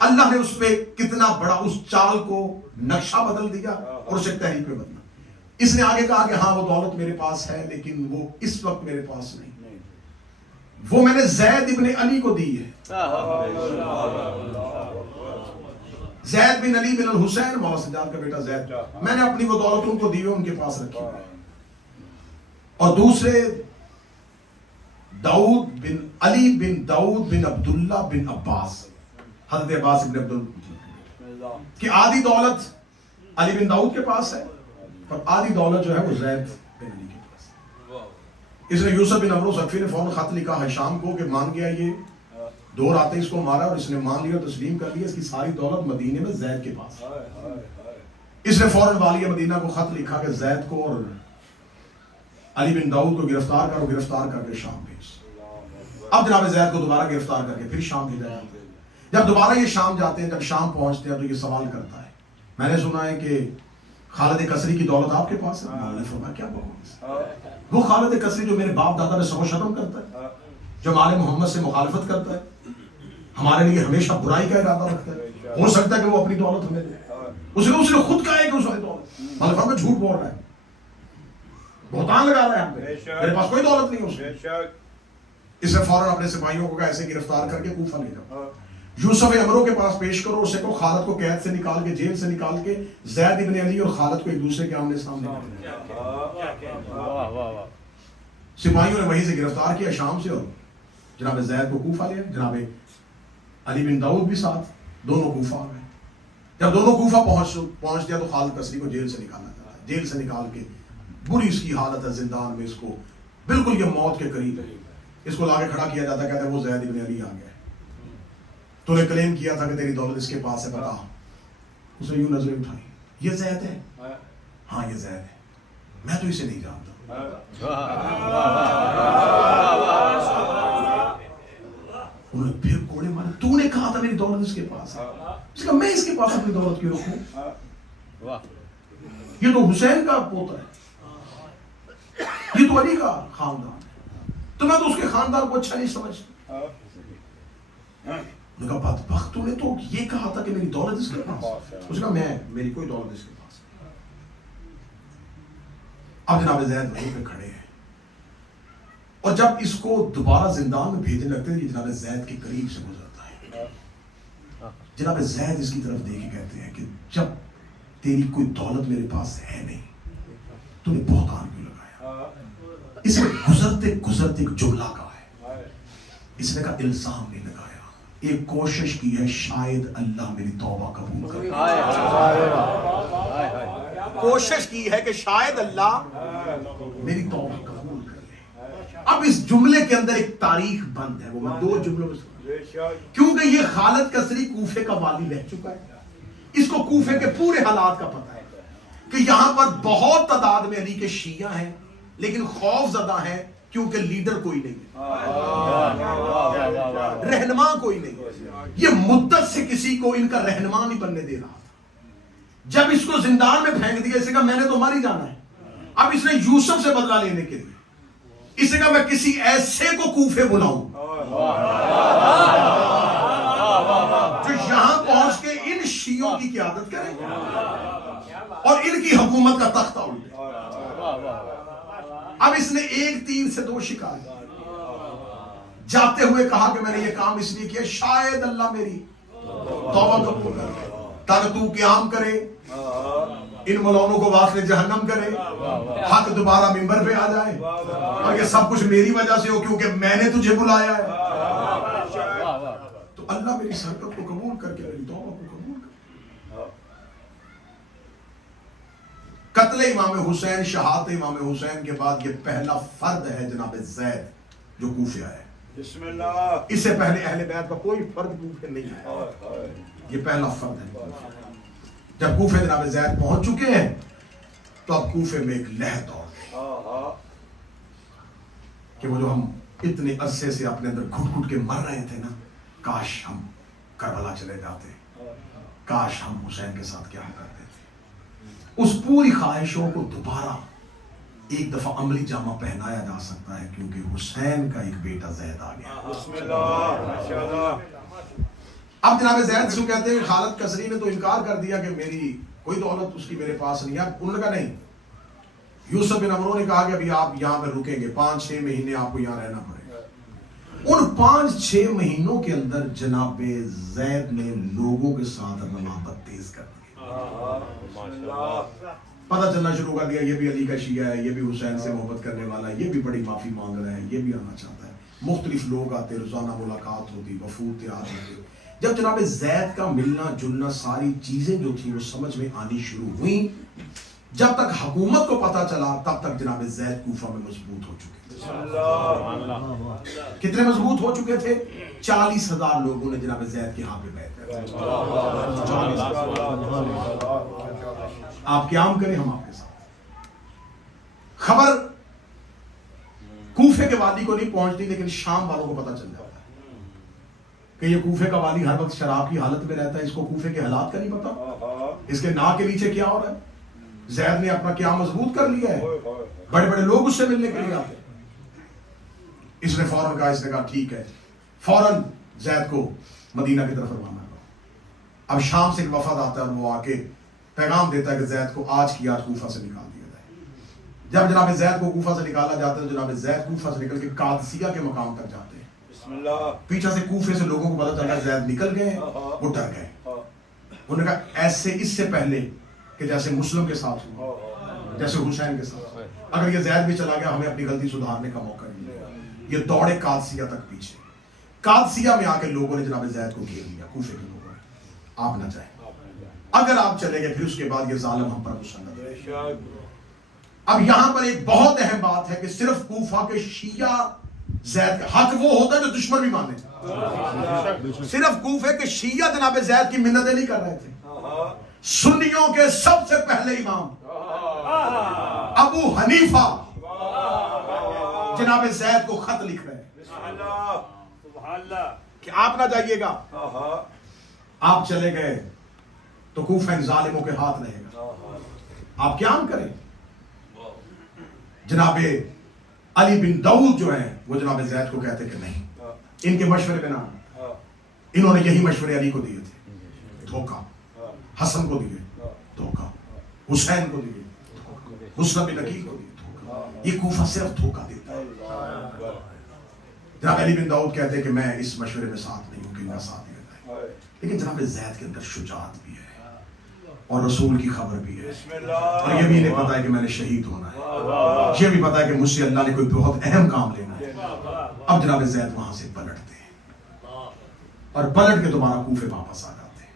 اللہ نے اس پہ کتنا بڑا اس چال کو نقشہ بدل دیا اور اسے تحریک پہ بدلا. اس نے آگے کہا کہ ہاں وہ دولت میرے پاس ہے لیکن وہ اس وقت میرے پاس نہیں، وہ میں نے زید ابن علی کو دی ہے. زید بن علی بن الحسین، مولا سجاد کا بیٹا زید، میں نے اپنی وہ دولت ان کو دی ہے، ان کے پاس رکھی ہے. اور دوسرے داؤد بن علی بن داؤد بن عبداللہ بن عباس، حضرت عباس ابن عبداللہ کہ آدھی دولت علی بن داؤد کے پاس ہے اور آدھی دولت جو ہے وہ زید بن علی کے پاس ہے. اس نے یوسف بن عمرو ثقفی نے فوراً خط لکھا ہشام کو کہ مان گیا، یہ 2 راتیں اس کو مارا اور اس نے مان لیا، تسلیم کر لیا، اس کی ساری دولت مدینے میں زید کے پاس ہے. اس نے فوراً والی مدینہ کو خط لکھا کہ زید کو اور علی بن داؤد کو گرفتار کرو، گرفتار کر کے شام بھیج. اب جناب زید کو دوبارہ گرفتار کر کے پھر شام بھیجا جاتا ہے. جب دوبارہ یہ شام جاتے ہیں، جب شام پہنچتے ہیں تو یہ سوال کرتا ہے، میں نے سنا ہے کہ خالد کسری کی دولت آپ کے پاس ہے. میں نے فرمایا کیا بات؟ وہ خالد کسری جو میرے باپ دادا میں سب و شتم کرتا ہے، جو مال محمد سے مخالفت کرتا ہے، ہمارے لیے ہمیشہ برائی کا ارادہ رکھتا ہے، ہو سکتا ہے کہ وہ اپنی دولت ہمیں دے. اس نے خود کہا ہے کہ اس نے دولت، مطلب میں جھوٹ بول رہا ہے، بہتان لگا رہا ہے ہم پہ، میرے پاس کوئی دولت نہیں ہے. اس نے فوراً اپنے سپاہیوں کو ایسے گرفتار کر کے کوفہ لے جاؤ، یوسف عمرو کے پاس پیش کرو، اسے کو خالد کو قید سے نکال کے، جیل سے نکال کے زید ابن علی اور خالد کو ایک دوسرے کے آمنے سامنے سپاہیوں نے وہیں سے گرفتار کیا شام سے، اور جناب زید کو کوفہ لیا. جناب علی بن داؤد بھی ساتھ، دونوں کوفہ آ گئے. جب دونوں کوفہ پہنچ گیا تو خالد کسری کو جیل سے نکالا جاتا ہے. جیل سے نکال کے بری اس کی حالت ہے زندان میں، اس کو بالکل یہ موت کے قریب ہے. اس کو لا کے کھڑا کیا جاتا ہے، کہتے ہیں وہ زید ابن علی آ گیا، تو نے کلیم کیا تھا کہ تیری دولت اس کے پاس ہے، بتا. اس نے یوں نظریں اٹھائی، یہ زید ہے؟ ہاں یہ زید ہے، میں تو اسے نہیں جانتا. انہوں نے پھر کوڑے مارے، تو نے کہا تھا میری دولت اس کے پاس ہے. اس کا میں اس کے پاس اپنی دولت کیوں رکھوں؟ یہ تو حسین کا پوتا ہے، یہ تو علی کا خاندان ہے، تو میں تو اس کے خاندان کو اچھا نہیں سمجھتا. نے کہا بدبخت، تو نے تو یہ کہا تھا کہ میری دولت اس کے پاس. اس نے کہا میری کوئی دولت اس کے پاس. اب جناب زید وہیں پہ کھڑے ہیں، اور جب اس کو دوبارہ زندان میں بھیجنے لگتے ہیں، جناب زید کے قریب سے گزرتا ہے. جناب زید اس کی طرف دیکھ کے کہتے ہیں کہ جب تیری کوئی دولت میرے پاس ہے نہیں، تو نے بہتان کیوں لگایا؟ اس میں گزرتے گزرتے ایک جملہ کہا ہے، اس نے کہا الزام نہیں لگایا، ایک کوشش کی ہے شاید اللہ میری توبہ قبول کرے. کوشش کی ہے کہ شاید اللہ میری توبہ قبول کر لے. اب اس جملے کے اندر ایک تاریخ بند ہے، وہ میں 2 جملوں میں کیونکہ یہ خالد کسری کوفے کا والی رہ چکا ہے، اس کو کوفے کے پورے حالات کا پتہ ہے کہ یہاں پر بہت تعداد میں علی کے شیعہ ہیں، لیکن خوف زدہ ہیں کیونکہ لیڈر کوئی نہیں ہے، رہنما کوئی نہیں. یہ مدت سے کسی کو ان کا رہنما نہیں بننے دے رہا تھا. جب اس کو زندان میں پھینک دیا، اسے کہا میں نے تو مر ہی جانا ہے. اب اس نے یوسف سے بدلہ لینے کے لیے اسے کہا میں کسی ایسے کو کوفے بلاؤں جو یہاں پہنچ کے ان شیعوں کی قیادت کرے اور ان کی حکومت کا تختہ الٹے. اب اس نے 1 تیر سے 2 شکار جاتے ہوئے کہا کہ میں نے یہ کام اس لیے کیا شاید اللہ میری توبہ قبول کرے، تاکہ تو قیام کرے، ان ملونوں کو واصل جہنم کرے، حق دوبارہ منبر پہ آ جائے، اور یہ سب کچھ میری وجہ سے ہو کیونکہ میں نے تجھے بلایا ہے. تو اللہ میری شرکت کو قبول کر کے میری توبہ کو قبول کر. قتل امام حسین، شہادت امام حسین کے بعد یہ پہلا فرد ہے جناب زید جو کوفے آئے. بسم اللہ. اس سے پہلے اہل بیت کا کوئی فرد کوفے نہیں آیا، یہ پہلا فرد ہے. جب کوفے جناب زید پہنچ چکے ہیں تو اب کوفے میں ایک لہر دوڑ گئی کہ وہ جو ہم اتنے عرصے سے اپنے اندر گھٹ گھٹ کے مر رہے تھے نا، کاش ہم کربلا چلے جاتے، کاش ہم حسین کے ساتھ کیا کرتے تھے. اس پوری خواہشوں کو دوبارہ ایک دفعہ عملی جامہ پہنایا جا سکتا ہے کیونکہ حسین کا ایک بیٹا زید آ گیا. بسم اللہ. اب جناب زید سے کہتے ہیں خالد کسری نے تو انکار کر دیا کہ میری کوئی دولت اس کی میرے پاس نہیں ہے. انہوں نے کہا نہیں. یوسف بن عمرو نے کہا کہ ابھی آپ یہاں پہ رکیں گے 5-6 مہینے آپ کو یہاں رہنا پڑے گا. ان 5-6 مہینوں کے اندر جناب زید نے لوگوں کے ساتھ روابط تیز کر دی. پتہ چلنا شروع کر دیا یہ بھی علی کا شیعہ ہے, یہ بھی حسین سے محبت کرنے والا ہے, یہ بھی بڑی معافی مانگ رہا ہے, یہ بھی آنا چاہتا ہے. مختلف لوگ آتے, روزانہ ملاقات ہوتی, وفود تیار ہوتے. جب جناب زید کا ملنا جلنا ساری چیزیں جو تھی وہ سمجھ میں آنی شروع ہوئیں, جب تک حکومت کو پتا چلا تب تک جناب زید کوفہ میں مضبوط ہو چکے تھے. کتنے مضبوط ہو چکے تھے؟ 40,000 لوگوں نے جناب زید کے ہاں پہ بیعت کر دی. آپ قیام کریں, ہم آپ کے ساتھ. خبر کوفے کے والی کو نہیں پہنچتی, لیکن شام والوں کو پتا چل جاتا ہے کہ یہ کوفے کا والی ہر وقت شراب کی حالت میں رہتا ہے. اس کو کوفے کے حالات کا نہیں پتا, اس کے ناک کے نیچے کیا ہو رہا ہے. زید نے اپنا کیا مضبوط کر لیا ہے, بڑے بڑے لوگ اس سے ملنے کے لیے آتے. اس نے فوراً کہا, اس نے کہا ٹھیک ہے, فوراً زید کو مدینہ کی طرف روانہ کرو. اب شام سے ایک وفد آتا ہے اور وہ آ کے پیغام دیتا ہے کہ زید کو آج کی آج کوفہ سے نکال دیا جائے. جب جناب زید کو کوفہ سے نکالا جاتا ہے تو جناب زید کوفہ سے نکل کے قادسیہ کے مقام تک جاتے ہیں. پیچھے سے کوفے سے لوگوں کو پتا چلا زید نکل گئے, وہ ڈر گئے. انہوں نے کہا ایسے اس سے پہلے کہ جیسے مسلم کے ساتھ ہوا, جیسے حسین کے ساتھ, اگر یہ زید بھی چلا گیا ہمیں اپنی غلطی سدھارنے کا موقع نہیں ملے گا. یہ دوڑے قادسیہ تک پیچھے. قادسیہ میں آ کے لوگوں نے جناب زید کو گھیر لیا, کوفے کے لوگوں نے. آپ نہ جائیں, اگر آپ چلے گئے پھر اس کے بعد یہ ظالم ہم پر مسلط ہے. اب یہاں پر ایک بہت اہم بات ہے کہ صرف کوفہ کے شیعہ زید کا حق وہ ہوتا ہے جو دشمن بھی مانے. صرف کوفے کے شیعہ جناب زید کی منتیں نہیں کر رہے تھے. سنیوں کے سب سے پہلے امام ابو حنیفہ جناب زید کو خط لکھ رہے کہ آپ نہ جائیے گا, آپ چلے گئے تو کوفہ ان ظالموں کے ہاتھ رہے گا. آپ قیام کریں. جناب علی بن داؤد جو ہیں وہ جناب زید کو کہتے کہ نہیں, ان کے مشورے میں نہ. انہوں نے یہی مشورے علی کو دیے تھے, دھوکہ. حسن کو دیے دھوکہ, حسین کو دیے دھوکہ, حسن بن عقیل کو دیے دھوکہ. یہ کوفہ صرف دھوکہ دیتا ہے. جناب علی بن داؤد کہتے ہیں کہ میں اس مشورے میں ساتھ نہیں ہوں, کہ ان کا ساتھ دیتا ہے. لیکن جناب زید کے اندر شجاعت بھی ہے اور رسول کی خبر بھی ہے, اور یہ بھی انہیں پتا ہے کہ میں نے شہید ہونا ہے. یہ بھی پتا ہے کہ مجھ سے اللہ نے کوئی بہت اہم کام لینا ہے. اب جناب زید وہاں سے پلٹتے ہیں اور پلٹ کے دوبارہ کوفے واپس آ جاتے ہیں.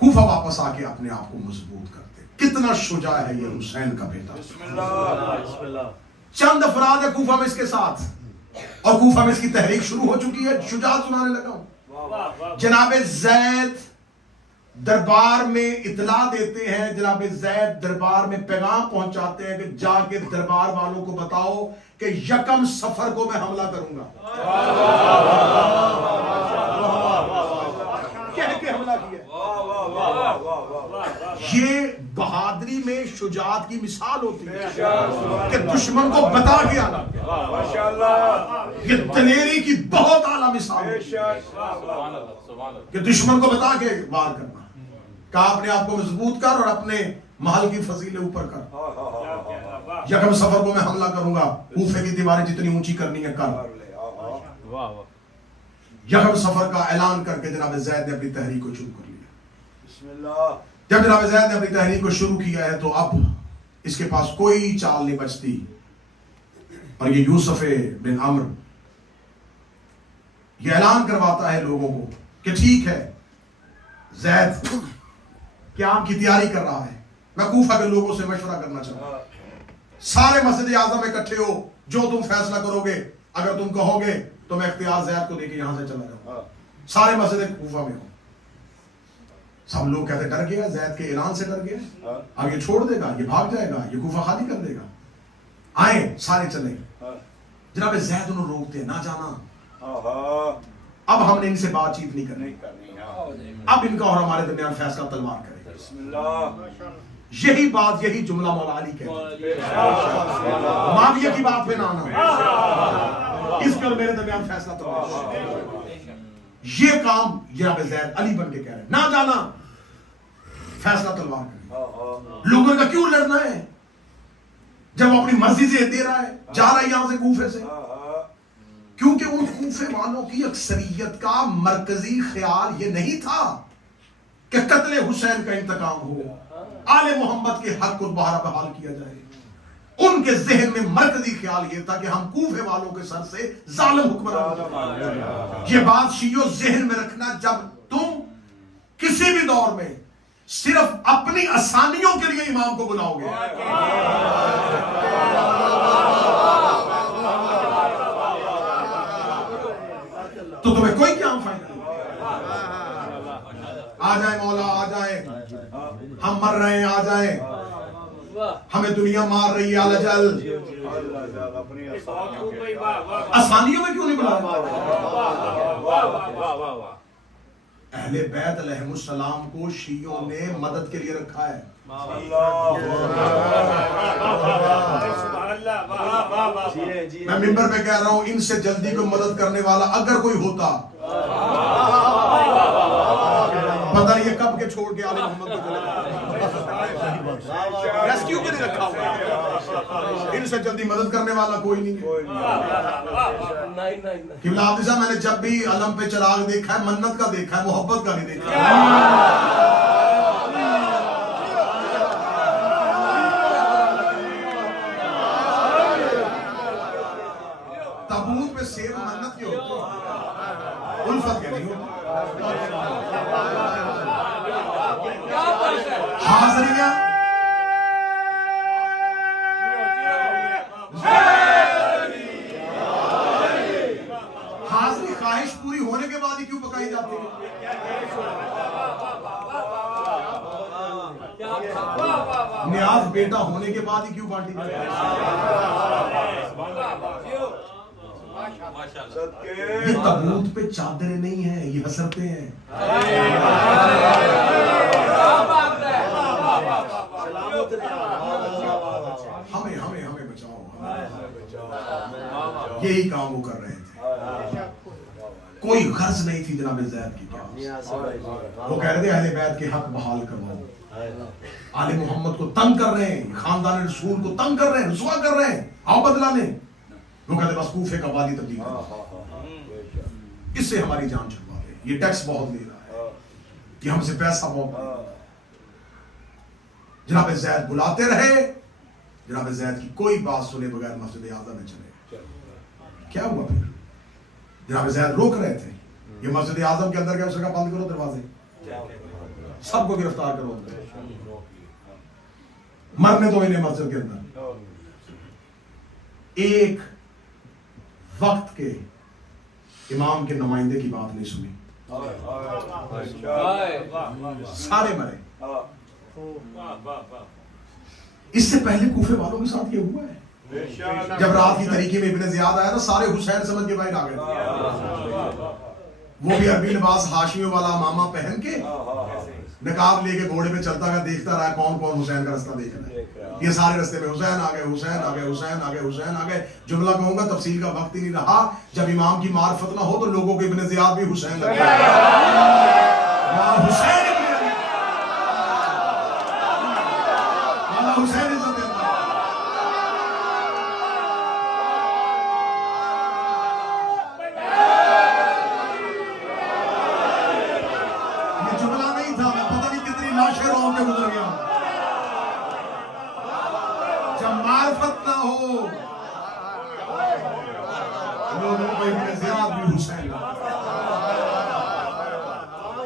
کوفہ واپس آ کے اپنے آپ کو مضبوط کرتے. کتنا شجاع ہے یہ حسین کا بیٹا. چند افراد ہے کوفہ میں اس کے ساتھ, اور کوفہ میں اس کی تحریک شروع ہو چکی ہے. شجاعت سنانے لگا ہوں. جناب زید دربار میں اطلاع دیتے ہیں, جناب زید دربار میں پیغام پہنچاتے ہیں کہ جا کے دربار والوں کو بتاؤ کہ 1 صفر کو میں حملہ کروں گا. کہہ کے حملہ کیا. یہ بہادری میں شجاعت کی مثال ہوتی ہے کہ دشمن کو بتا کے آنا. یہ دلیری کی بہت اعلیٰ مثال کہ دشمن کو بتا کے وار کرنا. کہ اپنے آپ کو مضبوط کر اور اپنے محل کی فضیلے اوپر کر. 1 صفر کو میں حملہ کروں گا, کوفے کی دیواریں جتنی اونچی کرنی ہے کر. 1 صفر کا اعلان کر کے جناب زید نے اپنی تحریک کو شروع کر لیا. جب جناب زید نے اپنی تحریک کو شروع کیا ہے تو اب اس کے پاس کوئی چال نہیں بچتی. اور یہ یوسف بن عمر یہ اعلان کرواتا ہے لوگوں کو کہ ٹھیک ہے, زید قیام کی تیاری کر رہا ہے, میں کوفہ کے لوگوں سے مشورہ کرنا چاہتا ہوں. سارے مسجد اعظم میں اکٹھے ہو, جو تم فیصلہ کرو گے, اگر تم کہو گے تو میں اختیار زید کو دے کے یہاں سے چلا جاؤں. سارے مسجد کوفہ میں ہو. سب لوگ کہتے ڈر گیا, زید کے اعلان سے ڈر گیا, اب یہ چھوڑ دے گا, یہ بھاگ جائے گا, یہ کوفہ خالی کر دے گا. آئیں سارے چلیں. جناب زید انہوں روکتے نہ جانا, اب ہم نے ان سے بات چیت نہیں کرنی, اب ان کا اور ہمارے درمیان فیصلہ تلوار کرے. یہی بات, یہی جملہ مولا علی کہتے ہیں, معاویہ کی بات پہ نہ آنا, اس پر میرے درمیان فیصلہ تلوار. یہ کام جناب زید علی بن کے کہہ رہے ہیں، نہ جانا، فیصلہ تلوار کریں، لوگوں کا کیوں لڑنا ہے جب وہ اپنی مرضی سے دے رہا ہے، جا رہا ہے یہاں سے کوفے سے؟ کیونکہ ان کوفے والوں کی اکثریت کا مرکزی خیال یہ نہیں تھا کہ قتل حسین کا انتقام ہو، آل محمد کے حق کو دوبارہ بحال کیا جائے۔ ان کے ذہن میں مرکزی خیال یہ تھا کہ ہم کوفے والوں کے سر سے ظالم حکمران۔ یہ بات شیعو ذہن میں رکھنا، جب تم کسی بھی دور میں صرف اپنی آسانیوں کے لیے امام کو بلاؤ گے، تو تمہیں کوئی کیا فائدہ نہیں۔ آ جائیں مولا، آ جائیں، ہم مر رہے ہیں، آ جائیں، ہمیں دنیا مار رہی ہے، الجل، آسانیوں میں کیوں نہیں بلایا؟ اہل بیت علیہ السلام کو شیعوں نے مدد کے لیے رکھا ہے۔ میں منبر پہ کہہ رہا ہوں، ان سے جلدی کو مدد کرنے والا اگر کوئی ہوتا، پتہ نہیں یہ کب کے چھوڑ کے آل محمد کو چلے گا، ریسکیو کے لیے رکھا ہوا، ان سے جلدی مدد کرنے والا کوئی نہیں۔ قبلہ حافظ صاحب، میں نے جب بھی علم پہ چراغ دیکھا ہے، منت کا دیکھا ہے، محبت کا نہیں دیکھا ہے۔ تابوت پہ سیب منت کے ہوتے ہیں، الفت کے نہیں ہوتے۔ حاضریہ حاضری خواہش پوری ہونے کے بعد ہی کیوں پکائی جاتی ہے؟ نیاز بیٹا ہونے کے بعد ہی کیوں بانٹی جاتی ہے؟ یہ تابوت پہ چادریں نہیں ہیں، یہ حسرتیں ہیں۔ ہمیں بچاؤ، یہی کام وہ کر رہے تھے۔ کوئی غرض نہیں تھی جناب زید کی کیا، وہ کہہ رہے تھے اہل بیت کے حق بحال کرواؤ، آل محمد کو تنگ کر رہے ہیں، خاندان رسول کو تنگ کر رہے ہیں، رسوا کر رہے ہیں، آؤ بدلا لیں۔ وہ کہتے بس کوفے کا والی تبدیل کرو، اس سے ہماری جان چھڑوا لے، یہ ٹیکس بہت لے رہا ہے، کہ ہم سے پیسہ بہت۔ جناب زید بلاتے رہے، جناب زید کی کوئی بات سنے بغیر مسجد اعظم میں چلے۔ کیا ہوا پھر؟ جناب زید روک رہے تھے، یہ مسجد اعظم کے اندر گئے، اس نے کہا بند کرو دروازے، سب کو گرفتار کرو، مرنے دو انہیں مسجد کے اندر۔ ایک وقت کے امام کے نمائندے کی بات نہیں سنی، سارے مرے۔ اس سے پہلے کوفے والوں کے ساتھ یہ ہوا ہے، جب رات کی طریقے میں ابن زیاد آیا تھا، سارے حسین سمجھ کے باہر آ گئے تھے، وہ بھی عربی لباس ہاشمیوں والا امامہ پہن کے نقاب لے کے گھوڑے پہ چلتا گیا، دیکھتا رہا کون کون حسین کا رستہ دیکھ رہا ہے۔ یہ سارے رستے میں حسین آ گئے، حسین آ گئے، حسین آ گئے، حسین آ گئے۔ جملہ کہوں گا، تفصیل کا وقت ہی نہیں رہا، جب امام کی معرفت نہ ہو تو لوگوں کے ابن زیاد بھی حسین لگے، حسین ابن علی، حسین عزت اللہ۔ یہ جملہ نہیں تھا، میں پتہ نہیں کتنی لاشیں رو کے گزر گیا۔ جب معرفت نہ ہو لوگوں کو ابن زیاد بھی حسین،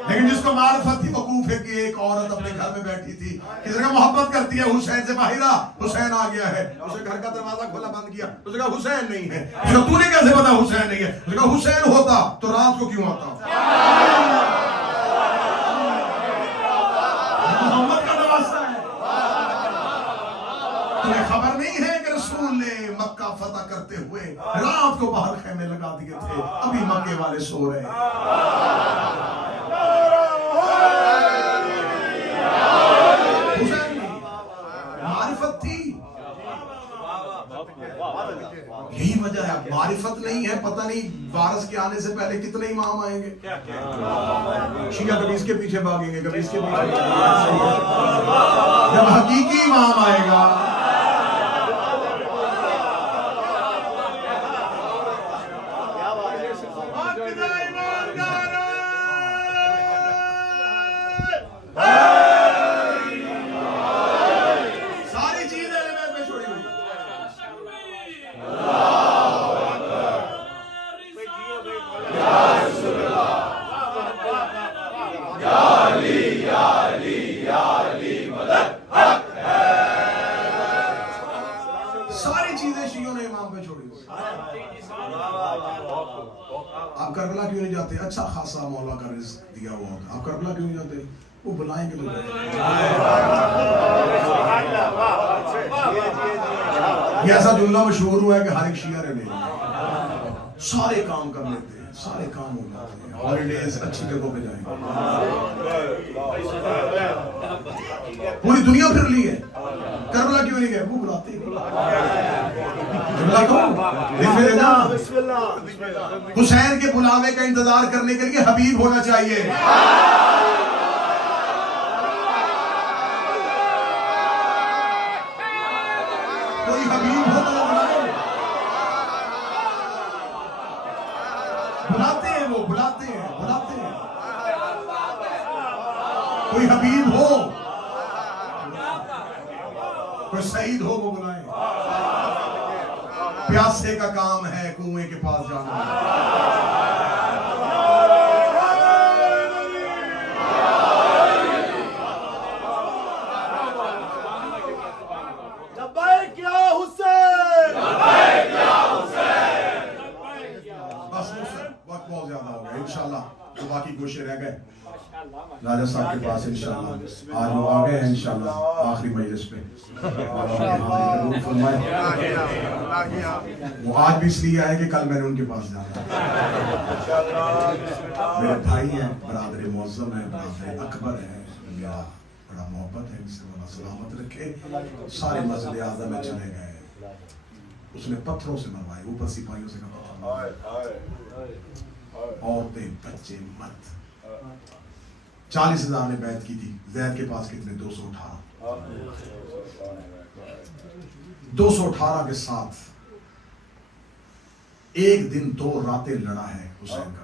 لیکن جس کو معرفت تھی، وقوف ہے کہ ایک عورت اپنے گھر میں بیٹھی تھی، کسی کا محبت کرتی ہے، حسین سے باہر آ، حسین آ گیا ہے، اسے گھر کا دروازہ کھولا بند کیا، اسے کہا حسین نہیں ہے، تو نے کیسے پتا حسین نہیں ہے؟ اسے کہا حسین ہوتا تو رات کو کیوں آتا؟ محمد کا نواسہ ہے، تمہیں خبر نہیں ہے کہ رسول نے مکہ فتح کرتے ہوئے رات کو باہر خیمے لگا دیے تھے، ابھی مکے والے سو رہے ہیں۔ معرفت تھی، یہی یہی وجہ ہے. معرفت نہیں ہے, پتہ نہیں وارث کے آنے سے پہلے کتنے امام آئیں گے. شیعہ کبھی اس کے پیچھے بھاگیں گے, کبھی اس کے پیچھے. جب حقیقی امام آئے گا آپ کربلا کیوں نہیں جاتے؟ اچھا خاصا مولا کا رزق دیا ہوا ہوتا. آپ کربلا کیوں نہیں جاتے؟ وہ بلائیں گے لوگ. یہ ایسا جملہ مشہور ہوا ہے کہ ہر ایک شیعہ رہنے سارے کام کر لیتے ہیں, سارے کام ہو جاتے ہیں, ہالیڈیز اچھی جگہوں پہ جائیں گے. پوری دنیا پھر لی ہے, کربلا کیوں نہیں گئے؟ وہ بلاتے ہیں. حسین کے بلاوے کا انتظار کرنے کے لیے حبیب ہونا چاہیے. کوئی حبیب ہو تو بلائے. بلاتے ہیں, وہ بلاتے ہیں, بلاتے ہیں. کوئی حبیب ہو, کوئی سعید ہو, وہ بلائیں. پیاسے کا کام ہے کنویں کے پاس جانا. بس وقت بہت زیادہ ہو گیا. انشاءاللہ تو باقی کوشش رہ گئے راجہ صاحب کے پاس. انشاءاللہ آج وہ آ گئے ہیں انشاءاللہ آخری مجلس پہ. وہ آج بھی اس لیے آئے کہ کل میں نے ان کے پاس جانا. میرے بھائی ہیں, برادر معظم ہیں, برادر اکبر ہیں, میرا بڑا محبت ہے, ان سے بڑا سلامت رکھے. سارے مسجد اعظم میں چلے گئے, اس نے پتھروں سے مروائے, اوپر سپاہیوں سے کہا عورتیں, بچے, مرد. 40,000 نے بیعت کی تھی. زید کے پاس کتنے؟ 218. 218 کے ساتھ ایک دن 2 راتیں لڑا ہے حسین کا.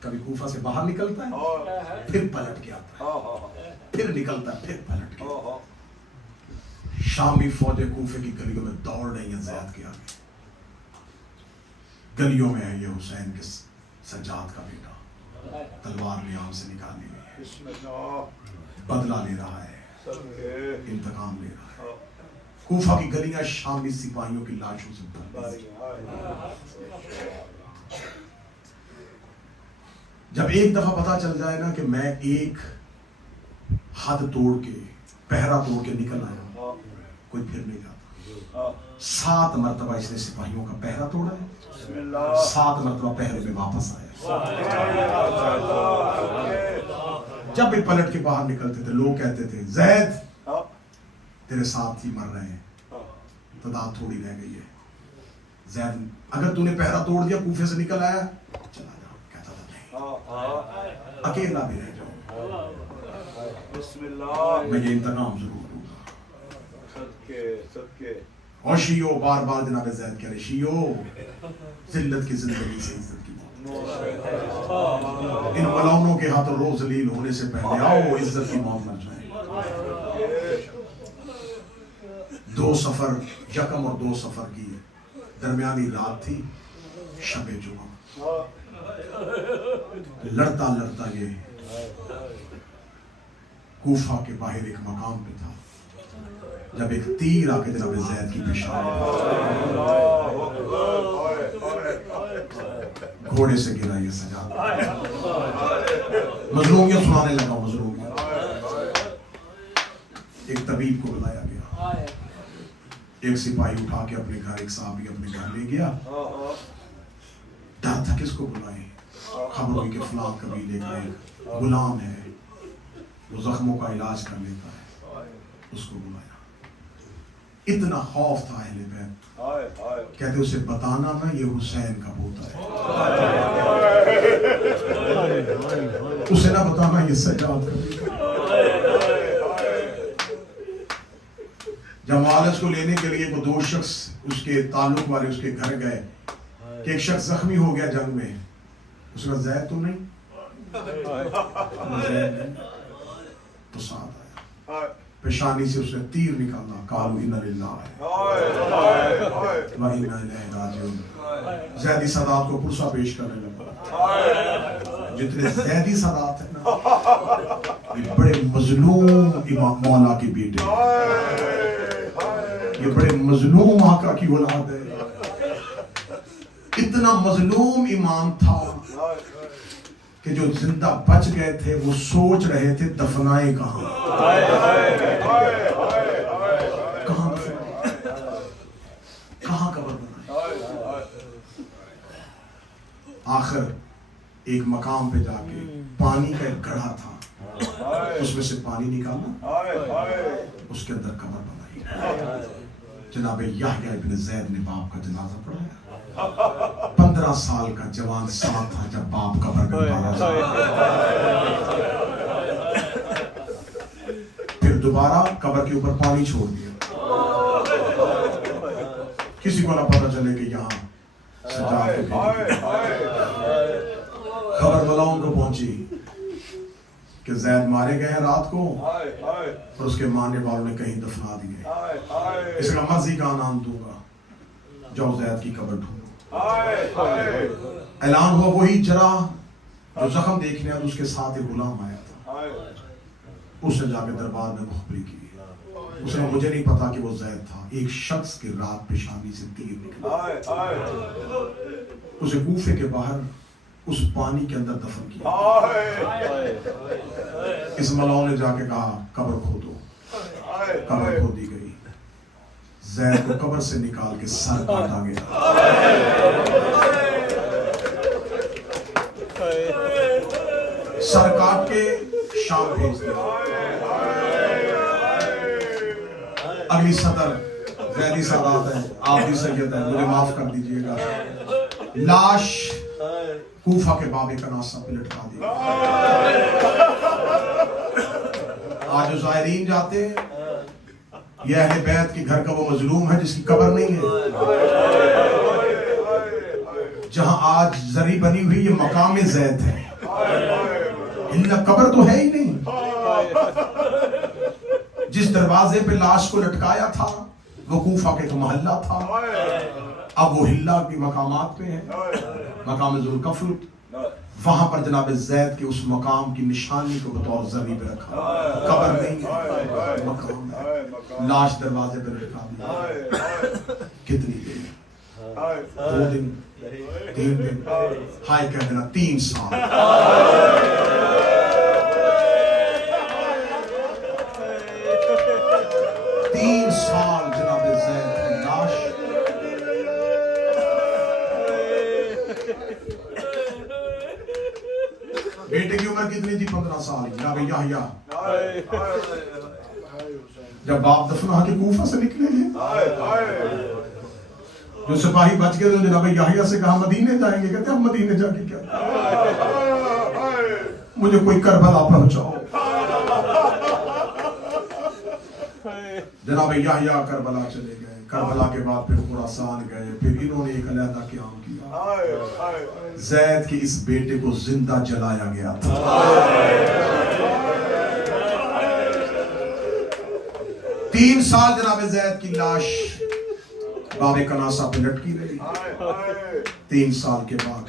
کبھی کوفہ سے باہر نکلتا ہے, پھر پلٹ کے آتا ہے, پھر نکلتا ہے, پھر پلٹ کے. شامی فوجیں کوفے کی گلیوں میں دوڑ رہی ہیں زید کے آگے. گلیوں میں ہے یہ حسین کے سجاد کا بیٹا, تلوار لیام سے نکالی ہوئی ہے, بدلہ لے رہا ہے, انتقام لے رہا ہے. کوفہ کی گلیاں شامی سپاہیوں کی لاشوں سے بھر گئی. جب ایک دفعہ پتا چل جائے نا کہ میں ایک حد توڑ کے, پہرا توڑ کے نکل آیا, کوئی پھر نہیں جاتا. 7 مرتبہ اس نے سپاہیوں کا پہرا توڑا ہے, 7 مرتبہ پہرے میں واپس آیا. جب بھی پلٹ کے باہر نکلتے تھے لوگ کہتے تھے زید تیرے ساتھ ہی مر رہے ہیں, تعداد تھوڑی رہ گئی ہے. زید اگر تو نے پہرا توڑ دیا, کوفے سے نکل آیا, چلا جاؤ. کہتا تھا نہیں, اکیلا بھی رہ جاؤ, میں یہ انتقام ضرور لوں گا. اور شیعو بار بار جناب زید کہہ رہے, شیعو ذلت کی زندگی سے عزت کی موت. ان ملعونوں کے ہاتھ روز ذلیل ہونے سے پہلے آؤ عزت کی موت مر جائے. 2 سفر, یکم اور 2 سفر کی درمیانی رات تھی, شب جمعہ. لڑتا لڑتا یہ کوفہ کے باہر ایک مقام پہ تھا, جب ایک تیر آ کے جناب زید کی پیشانی گھوڑے سے گرا یہ سجاد. مظلومیت سنانے لگا, مظلومیت. ایک طبیب کو بلایا گیا, ایک سپاہی اٹھا کے اپنے گھر, ایک صحابی اپنے گھر لے گیا. ڈر تھا کس کو بلائیں, خبر ہوئی کہ فلاں قبیلے کا ایک غلام ہے, وہ زخموں کا علاج کر لیتا ہے, اس کو بلایا. اتنا خوف تھا اہل بیت. کہتے اسے بتانا نا یہ حسین کا پوتا ہے, اسے نہ بتانا یہ سجاد کا بیٹا. جب معالج کو لینے کے لیے وہ 2 شخص اس کے تعلق والے اس کے گھر گئے کہ ایک شخص زخمی ہو گیا جنگ میں, اس کا زید تو نہیں, تو ساتھ آیا, پیشانی سے اس نے تیر نکالا, قالوا انا للہ و انا الیہ راجعون. زیدی سادات کو پرسہ پیش کرنے لگا. جتنے زیدی سادات ہیں نا یہ بڑے مظلوم امام مولا کے بیٹے, یہ بڑے مظلوم آقا کی اولاد ہے. اتنا مظلوم امام تھا کہ جو زندہ بچ گئے تھے وہ سوچ رہے تھے دفنائیں کہاں, کہاں قبر بنائیں. آخر ایک مقام پہ جا کے پانی کا ایک گڑھا تھا, اس میں سے پانی نکالا, اس کے اندر قبر بنائی. جناب یحییٰ ابن زید نے باپ کا جنازہ پڑھایا. 15 سال کا جوان ساتھ تھا جب باپ قبر میں مارا. پھر دوبارہ قبر کے اوپر پانی چھوڑ دیا, کسی کو نہ پتا چلے کہ یہاں سجاد کے بیٹے. خبر ملاؤں کو پہنچی کہ زید مارے گئے ہیں رات کو اور اس کے ماننے والوں نے کہیں دفنا دیے. اس کا مرضی کا نام دوں گا, جاؤ زید کی قبر ڈھونڈو. اعلان ہوا وہی جرح جو زخم دیکھنے اور اس کے ساتھ ایک غلام آیا تھا. اس نے جا کے دربار میں مخبری کی. اس نے مجھے نہیں پتا کہ وہ زید تھا. ایک شخص کی رات پیشانی سے تیر نکلا, اسے کوفے کے باہر اس پانی کے اندر دفن کیا. اس ملاؤں نے جا کے کہا قبر کھودو. قبر کھودی گئی. زید کو قبر سے نکال کے سر کاٹا گیا. سر کاٹ کے شام بھیج دیا. اگلی سطر زیدی سادات ہے, آپ بھی سید ہے, مجھے معاف کر دیجئے گا. لاش کوفہ کے باب کناسہ پہ لٹکا دی. آج جو زائرین جاتے ہیں یہ اہل بیت کے گھر کا وہ مظلوم ہے جس کی قبر نہیں ہے. جہاں آج زری بنی ہوئی یہ مقام زید ہے, انہیں قبر تو ہے ہی نہیں. جس دروازے پہ لاش کو لٹکایا تھا وہ کوفہ کے محلہ تھا, اب وہ ہلہ کے مقامات پہ ہے, مقام ذوالکفر. وہاں پر جناب زید کے اس مقام کی نشانی کو بطور زری پہ رکھا. قبر نہیں ہے, مقام ہے. لاش دروازے پہ لٹکا دی. کتنی دیر, 2 دن, 3 دن, ہائے کہہ دینا 3 سال. 3 سال جناب زید کی لاش. بیٹے کی عمر کتنی تھی؟ 15 سال. جناب یحییٰ جب باپ دفنا کے کوفہ سے نکلے ہیں, جو سپاہی بچ گئے تو جناب یحییٰ سے کہا مدینے جائیں گے. کہتے ہم مدینے جا کے کیا, مجھے کوئی کربلا پہنچاؤ. جناب یحییٰ کربلا چلے گئے. کربلا کے بعد پھر خراسان گئے. پھر انہوں نے ایک علیحدہ قیام کیا. زید کے اس بیٹے کو زندہ جلایا گیا تھا. 3 سال جناب زید کی لاش باب کناسہ پہ لٹکی رہی. 3 سال کے بعد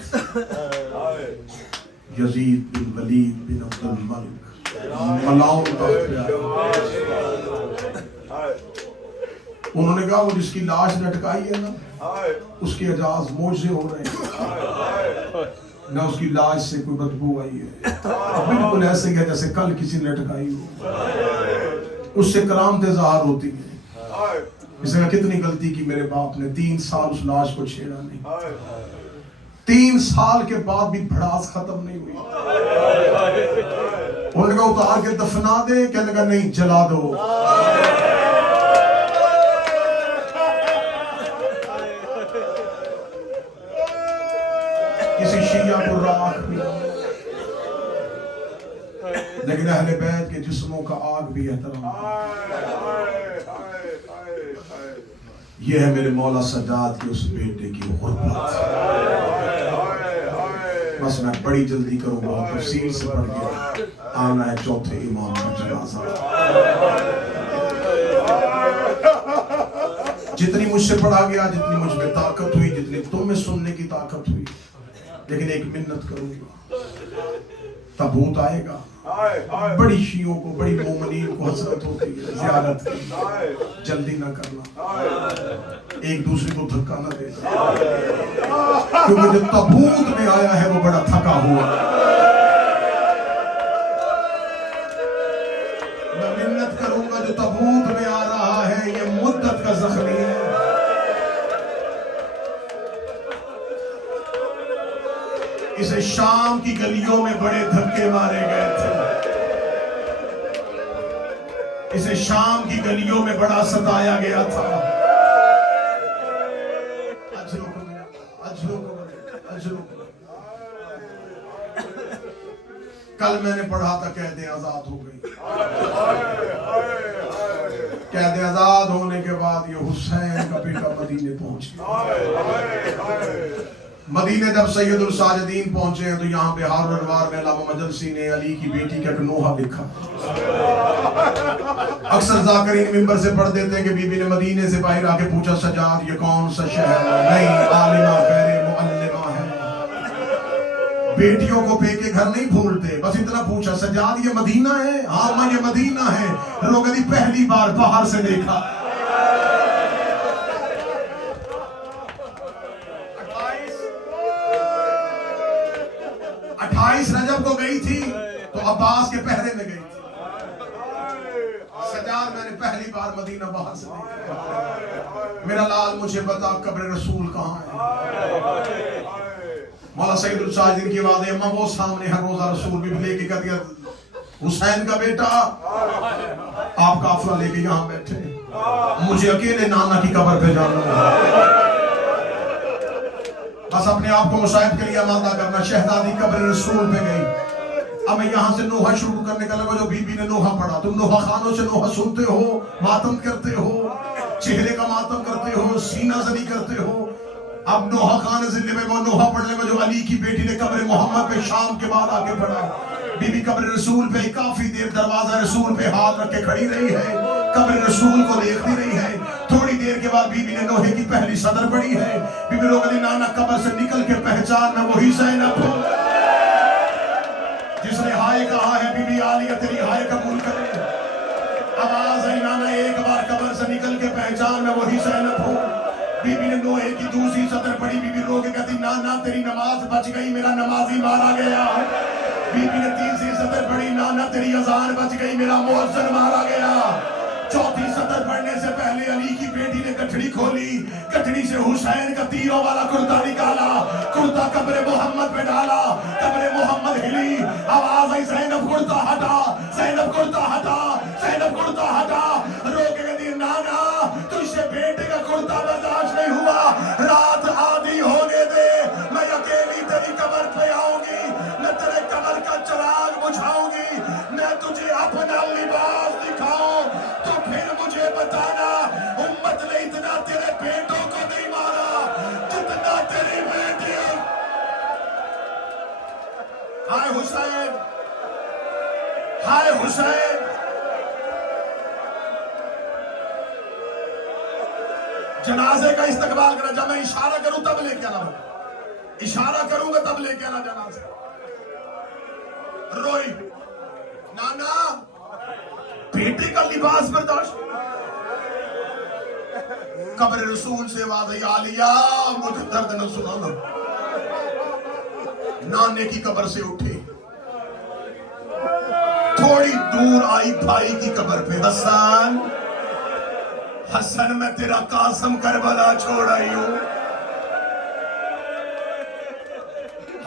یزید بن ولید بن عبد الملک ملاؤں تخت پہ آئے. انہوں نے کہا وہ جس کی لاش لٹکائی ہے نا اس کے اعجاز معجزے ہو رہے ہیں. نہ اس کی لاش سے کوئی بدبو آئی ہے, بالکل ایسے ہی ہے جیسے کل کسی نے لٹکائی ہو. اس سے کرامتیں ظاہر ہوتی ہیں. اس نے کتنی غلطی کی میرے باپ نے, 3 سال اس لاش کو چھیڑا نہیں. 3 سال کے بعد بھی بھڑاس ختم نہیں ہوئی. انہوں نے کہا اتار کے دفنا دے, کہنے لگا نہیں جلا دو. کسی شیعہ کو راکھ بھی، لیکن اہل بیت کے جسموں کا آگ بھی احترام۔ یہ ہے میرے مولا سجاد کے اس بیٹے کی غربت۔ بس میں بڑی جلدی کروں گا، تفصیل سے پڑھ کے آنا ہے چوتھے امام کا جنازہ۔ جتنی مجھ سے پڑھا گیا، جتنی مجھ میں طاقت ہوئی، جتنی تم میں سننے کی طاقت ہوئی، لیکن ایک منت کروں گا، تابوت آئے گا، بڑی شیعوں کو، بڑی مومنین کو حسرت ہوتی ہے زیارت کی، جلدی نہ کرنا، ایک دوسرے کو دھکا نہ دینا، کیونکہ جو تابوت میں آیا ہے وہ بڑا تھکا ہوا۔ میں منت کروں گا، جو تابوت میں آ رہا ہے یہ مدت کا زخمی ہے، اسے شام کی گلیوں میں بڑے دھکے مارے گئے تھے، اسے شام کی گلیوں میں بڑا ستایا گیا تھا۔ کل میں نے پڑھا تھا قید آزاد ہو گئی، قید آزاد ہونے کے بعد یہ حسین کا بیٹا مدینے پہنچ گیا۔ مدینے جب سید الساجدین پہنچے ہیں تو یہاں پہ حار الانوار میں علامہ مجلسی نے علی کی بیٹی کا ایک نوحہ لکھا۔ اکثر ذاکرین ممبر سے پڑھ دیتے ہیں کہ بی بی نے مدینے سے باہر آ کے پوچھا سجاد یہ کون سا شہر ہے؟ نہیں، عالمہ غیر معلمہ ہے۔ بیٹیوں کو پے کے گھر نہیں بھولتے، بس اتنا پوچھا سجاد یہ مدینہ ہے؟ ہاں ماں یہ مدینہ ہے۔ لوگ نے پہلی بار باہر سے دیکھا۔ 28 رجب کو گئی تھی تو عباس کے پہرے میں گئی تھی۔ سجاد میں نے پہلی بار مدینہ باہر سے دیکھا۔ میرا لال مجھے بتا قبر رسول کہاں ہے؟ مولا سید الساجدین کی آواز ہے، اماں وہ سامنے ہر روزہ رسول بھی لے کے کہتی ہے حسین کا بیٹا آپ قافلہ لے کے یہاں بیٹھے، مجھے اکیلے نانا کی قبر پہ جانا ہے۔ بس اپنے آپ کو مشاہد کے لیے آمادہ کرنا۔ شہزادی قبر رسول پہ گئی۔ اب میں یہاں سے نوحہ شروع کرنے کا لگا جو بی بی نے نوحہ پڑھا۔ تم نوحہ خانوں سے نوحہ سنتے ہو، ماتم کرتے ہو، چہرے کا ماتم کرتے ہو، سینہ زنی کرتے ہو۔ اب نوحہ خان ضلع میں وہ نوحہ پڑھنے میں جو علی کی بیٹی نے قبر محمد پہ شام کے بعد آ کے پڑھا۔ بی بی قبر رسول پہ کافی دیر دروازہ رسول پہ ہاتھ رکھ کے کھڑی رہی ہے، قبر رسول کو دیکھتی رہی ہے۔ تھوڑی دیر کے بعد بی بی نے نوحے کی پہلی صدر پڑھی ہے۔ بی بی لوگوں نے نانا قبر سے نکل کے پہچان میں وہی زینب ہوں جس نے ہائے کہا ہے، بی بی عالیہ تیری ہائے قبول کرے۔ آواز ہے نانا ایک بار قبر سے نکل کے پہچان میں وہی زینب ہوں۔ بی بی نے نوحے کی دوسری صدر پڑھی۔ بی بی رو کے کہتی نانا تیری نماز بچ گئی، میرا نمازی مارا گیا۔ بی بی نے تیسری صدر پڑھی، نانا تیری اذان بچ گئی، میرا مؤذن مارا گیا۔ چوتھی صدر پڑھنے سے پہلے علی کی بیٹی نے گٹھڑی کھولی، گٹھڑی سے حسین کا تیروں والا کرتا نکالا، کرتا قبر محمد پہ ڈالا، قبر محمد ہلی۔ آواز آئی زینب کرتا ہٹا، زینب کرتا ہٹا، زینب کرتا ہٹا۔ رو کے کہتی نانا تجھ سے بیٹے کا کرتا برداشت نہیں ہوا، رات آدھی ہونے دے، میں اکیلی تیری قبر پہ آؤں گی، میں تیرے قبر کا چراغ بجھاؤں گی، میں تجھے اپنا لباس دکھاؤں تو پھر مجھے بتانا امت نے اتنا تیرے بیٹوں کو نہیں مارا جتنا تیری بیٹیوں۔ ہائے حسین، ہائے حسین۔ جنازے کا استقبال کرنا، جب میں اشارہ کروں تب لے کے آنا، اشارہ کروں گا تب لے کے آنا جنازے۔ روئی نانا بیٹے کا لباس برداشت۔ قبر رسول سے آواز آئی عالیہ مجھے درد نہ سنانا۔ نانے کی قبر سے اٹھی، تھوڑی دور آئی بھائی کی قبر پہ، حسن حسن میں تیرا قاسم کربلا چھوڑ آئی ہوں،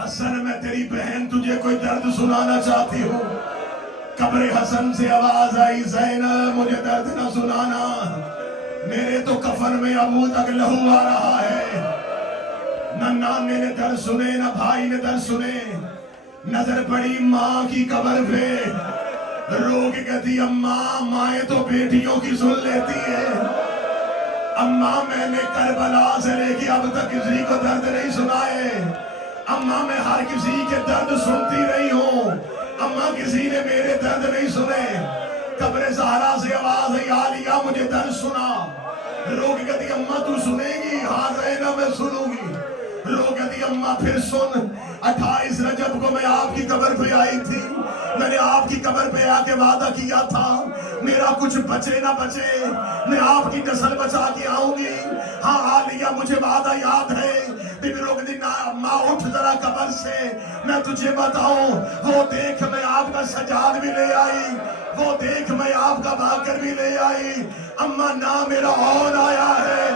حسن میں تیری بہن تجھے کوئی درد سنانا چاہتی ہوں۔ قبر حسن سے آواز آئی زینب مجھے درد نہ سنانا، میرے تو کفن میں ابو تک لہو آ رہا ہے، نہ نانے نے در سنے نہ بھائی نے در سنے. نظر پڑی ماں کی قبر پہ, رو کے کہتی اماں, مائیں تو بیٹیوں کی سن لیتی ہے. اماں میں نے کربلا سے لے کے اب تک کسی کو درد نہیں سنائے. اماں میں ہر کسی کے درد سنتی رہی ہوں. اماں کسی نے میرے درد نہیں سنے. قبر زہرا سے آواز ہے, عالیہ مجھے درد سنا. رو کے کہتی اماں تو سنے گی؟ ہاں زینب میں سنوں گی. رو کہتی اماں پھر سن, 28 رجب کو میں آپ کی قبر پہ آئی تھی. میں نے آپ کی قبر پہ آ کے وعدہ کیا تھا میرا کچھ بچے نہ بچے, میں آپ کی نسل بچا کے آؤں گی. ہاں عالیہ مجھے وعدہ یاد ہے. رو کہتی اماں اٹھ ذرا قبر سے, میں تجھے بتاؤں. وہ دیکھ میں آپ کا سجاد بھی لے آئی, وہ دیکھ میں آپ کا باکر بھی لے آئی. اماں نہ میرا اور آیا ہے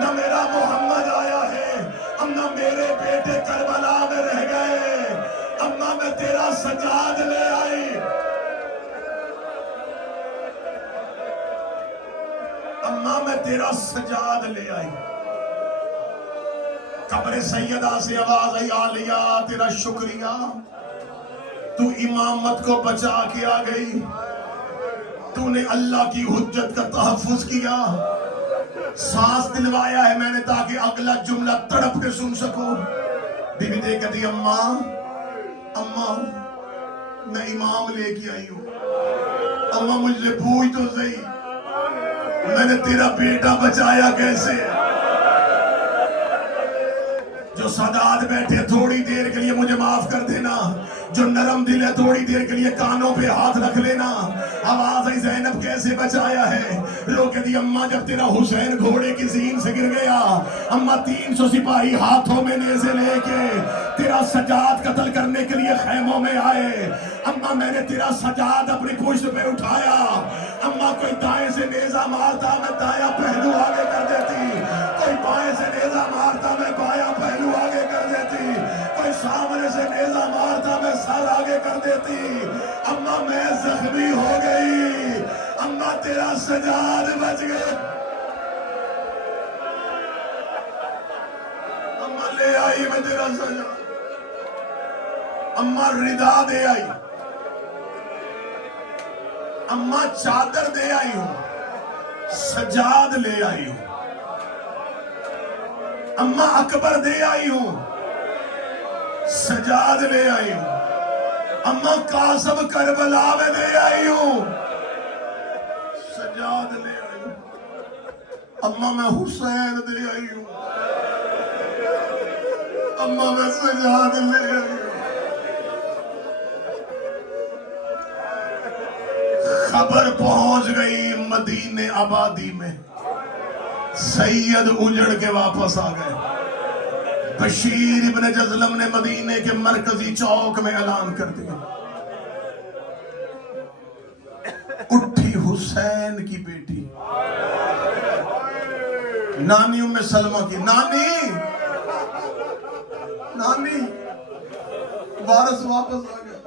نہ میرا محمد آیا ہے. اماں میرے بیٹے کربلا میں رہ گئے. اماں میں تیرا سجاد لے آئی. اماں میں تیرا سجاد لے آئی. قبر سیدہ سے آواز آئی, عالیہ تیرا شکریہ, تو امامت کو بچا کے آ گئی. تو نے اللہ کی حجت کا تحفظ کیا. سانس دلوایا ہے میں نے تاکہ اگلا جملہ تڑپ کے سن سکوں. بی بی دیکھ کہتی اماں, اماں میں امام لے کے آئی ہوں. اماں مجھے پوچھ تو صحیح, میں نے تیرا بیٹا بچایا کیسے؟ جو سادات بیٹھے تھوڑی دیر کے لیے مجھے معاف کر دینا. جو نرم دل ہے تھوڑی دیر کے لیے کانوں پہ ہاتھ رکھ لینا. آواز آئی زینب کیسے بچایا ہے؟ رو کے دی اماں جب تیرا حسین گھوڑے کی زین سے گر گیا, اماں 300 سپاہی ہاتھوں میں نیزے لے کے تیرا سجاد قتل کرنے کے لیے خیموں میں آئے. اماں میں نے تیرا سجاد اپنی پشت پہ اٹھایا. اماں کوئی دائیں سے نیزہ مارتا میں دایاں پہلو آگے کر دیتی, کوئی بائیں سے نیزہ مارتا میں بایاں پہلو آگے کر دیتی, کوئی سامنے سے نیزہ مارتا میں سر آگے کر دیتی. اماں میں زخمی ہو گئی, اماں تیرا سجاد بچ گئے. اماں لے آئی میں تیرا سجاد. اماں ردا دے آئی, اماں چادر دے آئی ہوں, سجاد لے آئی ہوں. اماں اکبر دے آئی ہوں, سجاد لے آئی ہوں. اماں قاسم کربلا میں دے آئی ہوں, سجاد لے آئی ہوں. اماں میں حسین دے آئی ہوں, اماں میں سجاد لے آئی ہوں. خبر پہنچ گئی مدینے آبادی میں, سید اجڑ کے واپس آ گئے. بشیر ابن جزلم نے مدینے کے مرکزی چوک میں اعلان کر دیا, اٹھی حسین کی بیٹی نانی ام سلمہ کی. نانی نانی وارث واپس آ گیا.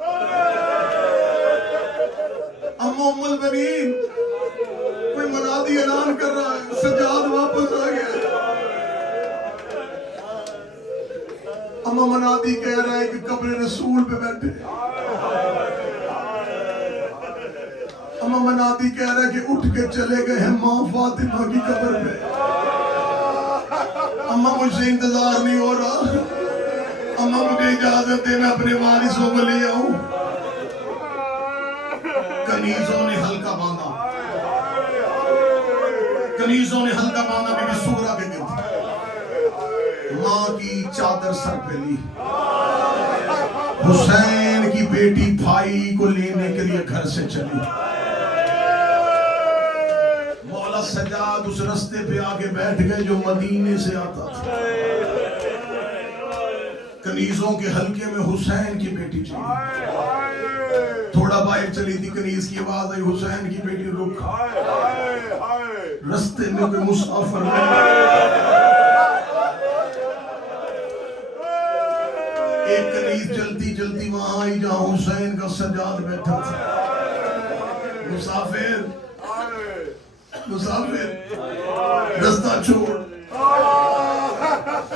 اماں ام البنین کوئی منادی اعلان کر رہا ہے, سجاد واپس آ گیا. اماں منادی کہہ رہا ہے کہ قبر رسول پہ بیٹھے. اماں منادی کہہ رہا ہے کہ اٹھ کے چلے گئے ہیں ماں فاطمہ کی قبر پہ. اماں مجھ سے انتظار نہیں ہو رہا, اماں مجھے اجازت دے میں اپنے وارثوں کو لے آؤں. کنیزوں نے حلقہ باندھا, کنیزوں نے حلقہ باندھا بی بی سغرا کے گرد. ماں کی چادر سر پہ لی, حسین کی بیٹی بھائی کو لینے کے لیے گھر سے چلی. مولا سجاد اس رستے پہ آگے بیٹھ گئے جو مدینے سے آتا تھا. کنیزوں کے حلقے میں حسین کی بیٹی چلی. تھوڑا باہر چلی تھی, کنیز کی آواز آئی, حسین کی بیٹی رک. رستے میں کوئی مسافر ایک کنیز جلتی جلتی وہاں آئی جہاں حسین کا سجاد بیٹھا تھا. مسافر مسافر رستہ چھوڑ,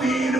3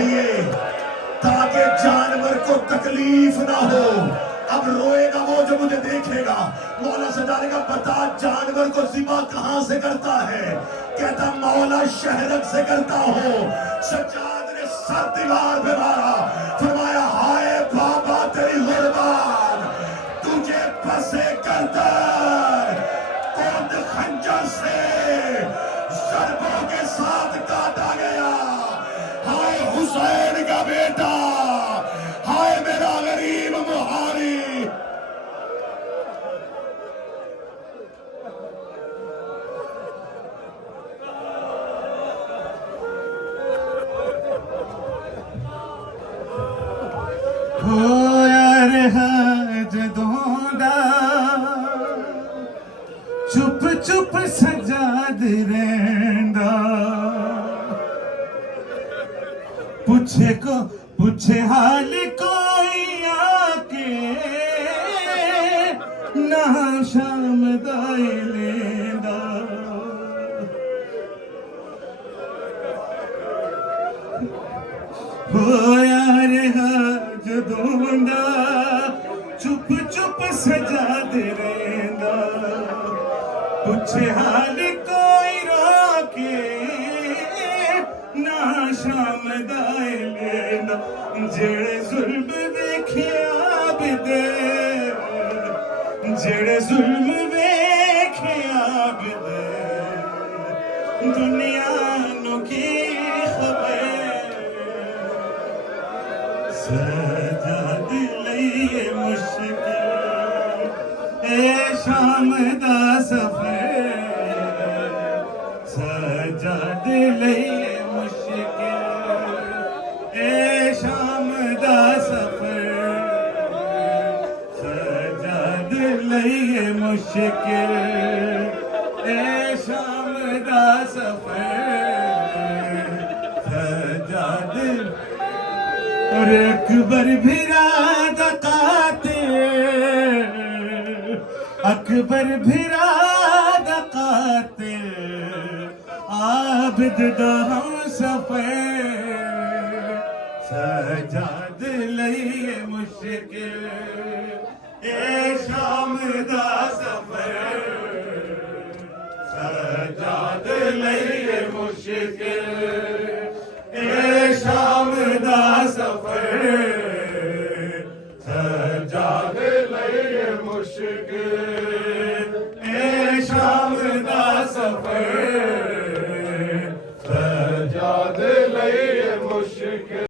چاہیے تاکہ جانور کو تکلیف نہ ہو. اب روئے گا وہ جو مجھے دیکھے گا. مولا سے جانے گا بتا جانور کو ذبح کہاں سے کرتا ہے؟ کہتا مولا شہرک سے کرتا ہوں. سجاد نے سر دیوار پہ مارا, فرمایا ہائے بابا تیری غربت, تجھے پسے کرتا کود خنجر سے ضربوں کے ساتھ کاٹا گیا. ہائے حسین کا بیٹا, ہائے میرا غریب مہاری. ہویا رہا جدوں دا چپ چپ سجاد رہندا, پوچھے حال کوئی آکے نہ شام دائی لیندا. ہویا رہا جدوں دا چپ چپ سجاد رہندا, پوچھے حال کوئی روکے نہ شام دائی لیندا. جڑے ظلم ویکھیا بدے, جڑے ظلم ویکھیا بدے, دنیا نو کی خبر. سجاد لئیے مشکل اے شام دا سفر, سجاد لئیے مشکل اے شام دا سفر, سجاد لئیے مشکل اے شام دا سفر, سجاد. اور اکبر بھرا دا قاتل, اکبر بھرا دا قاتل, عابد دا ہم سفر, سجاد لئیے مشکل اے شام دا سفر, سجاد لئیے مشکل اے شام دا سفر, سجاد لئیے مشکل اے شام دا سفر, سجاد لئیے مشکل.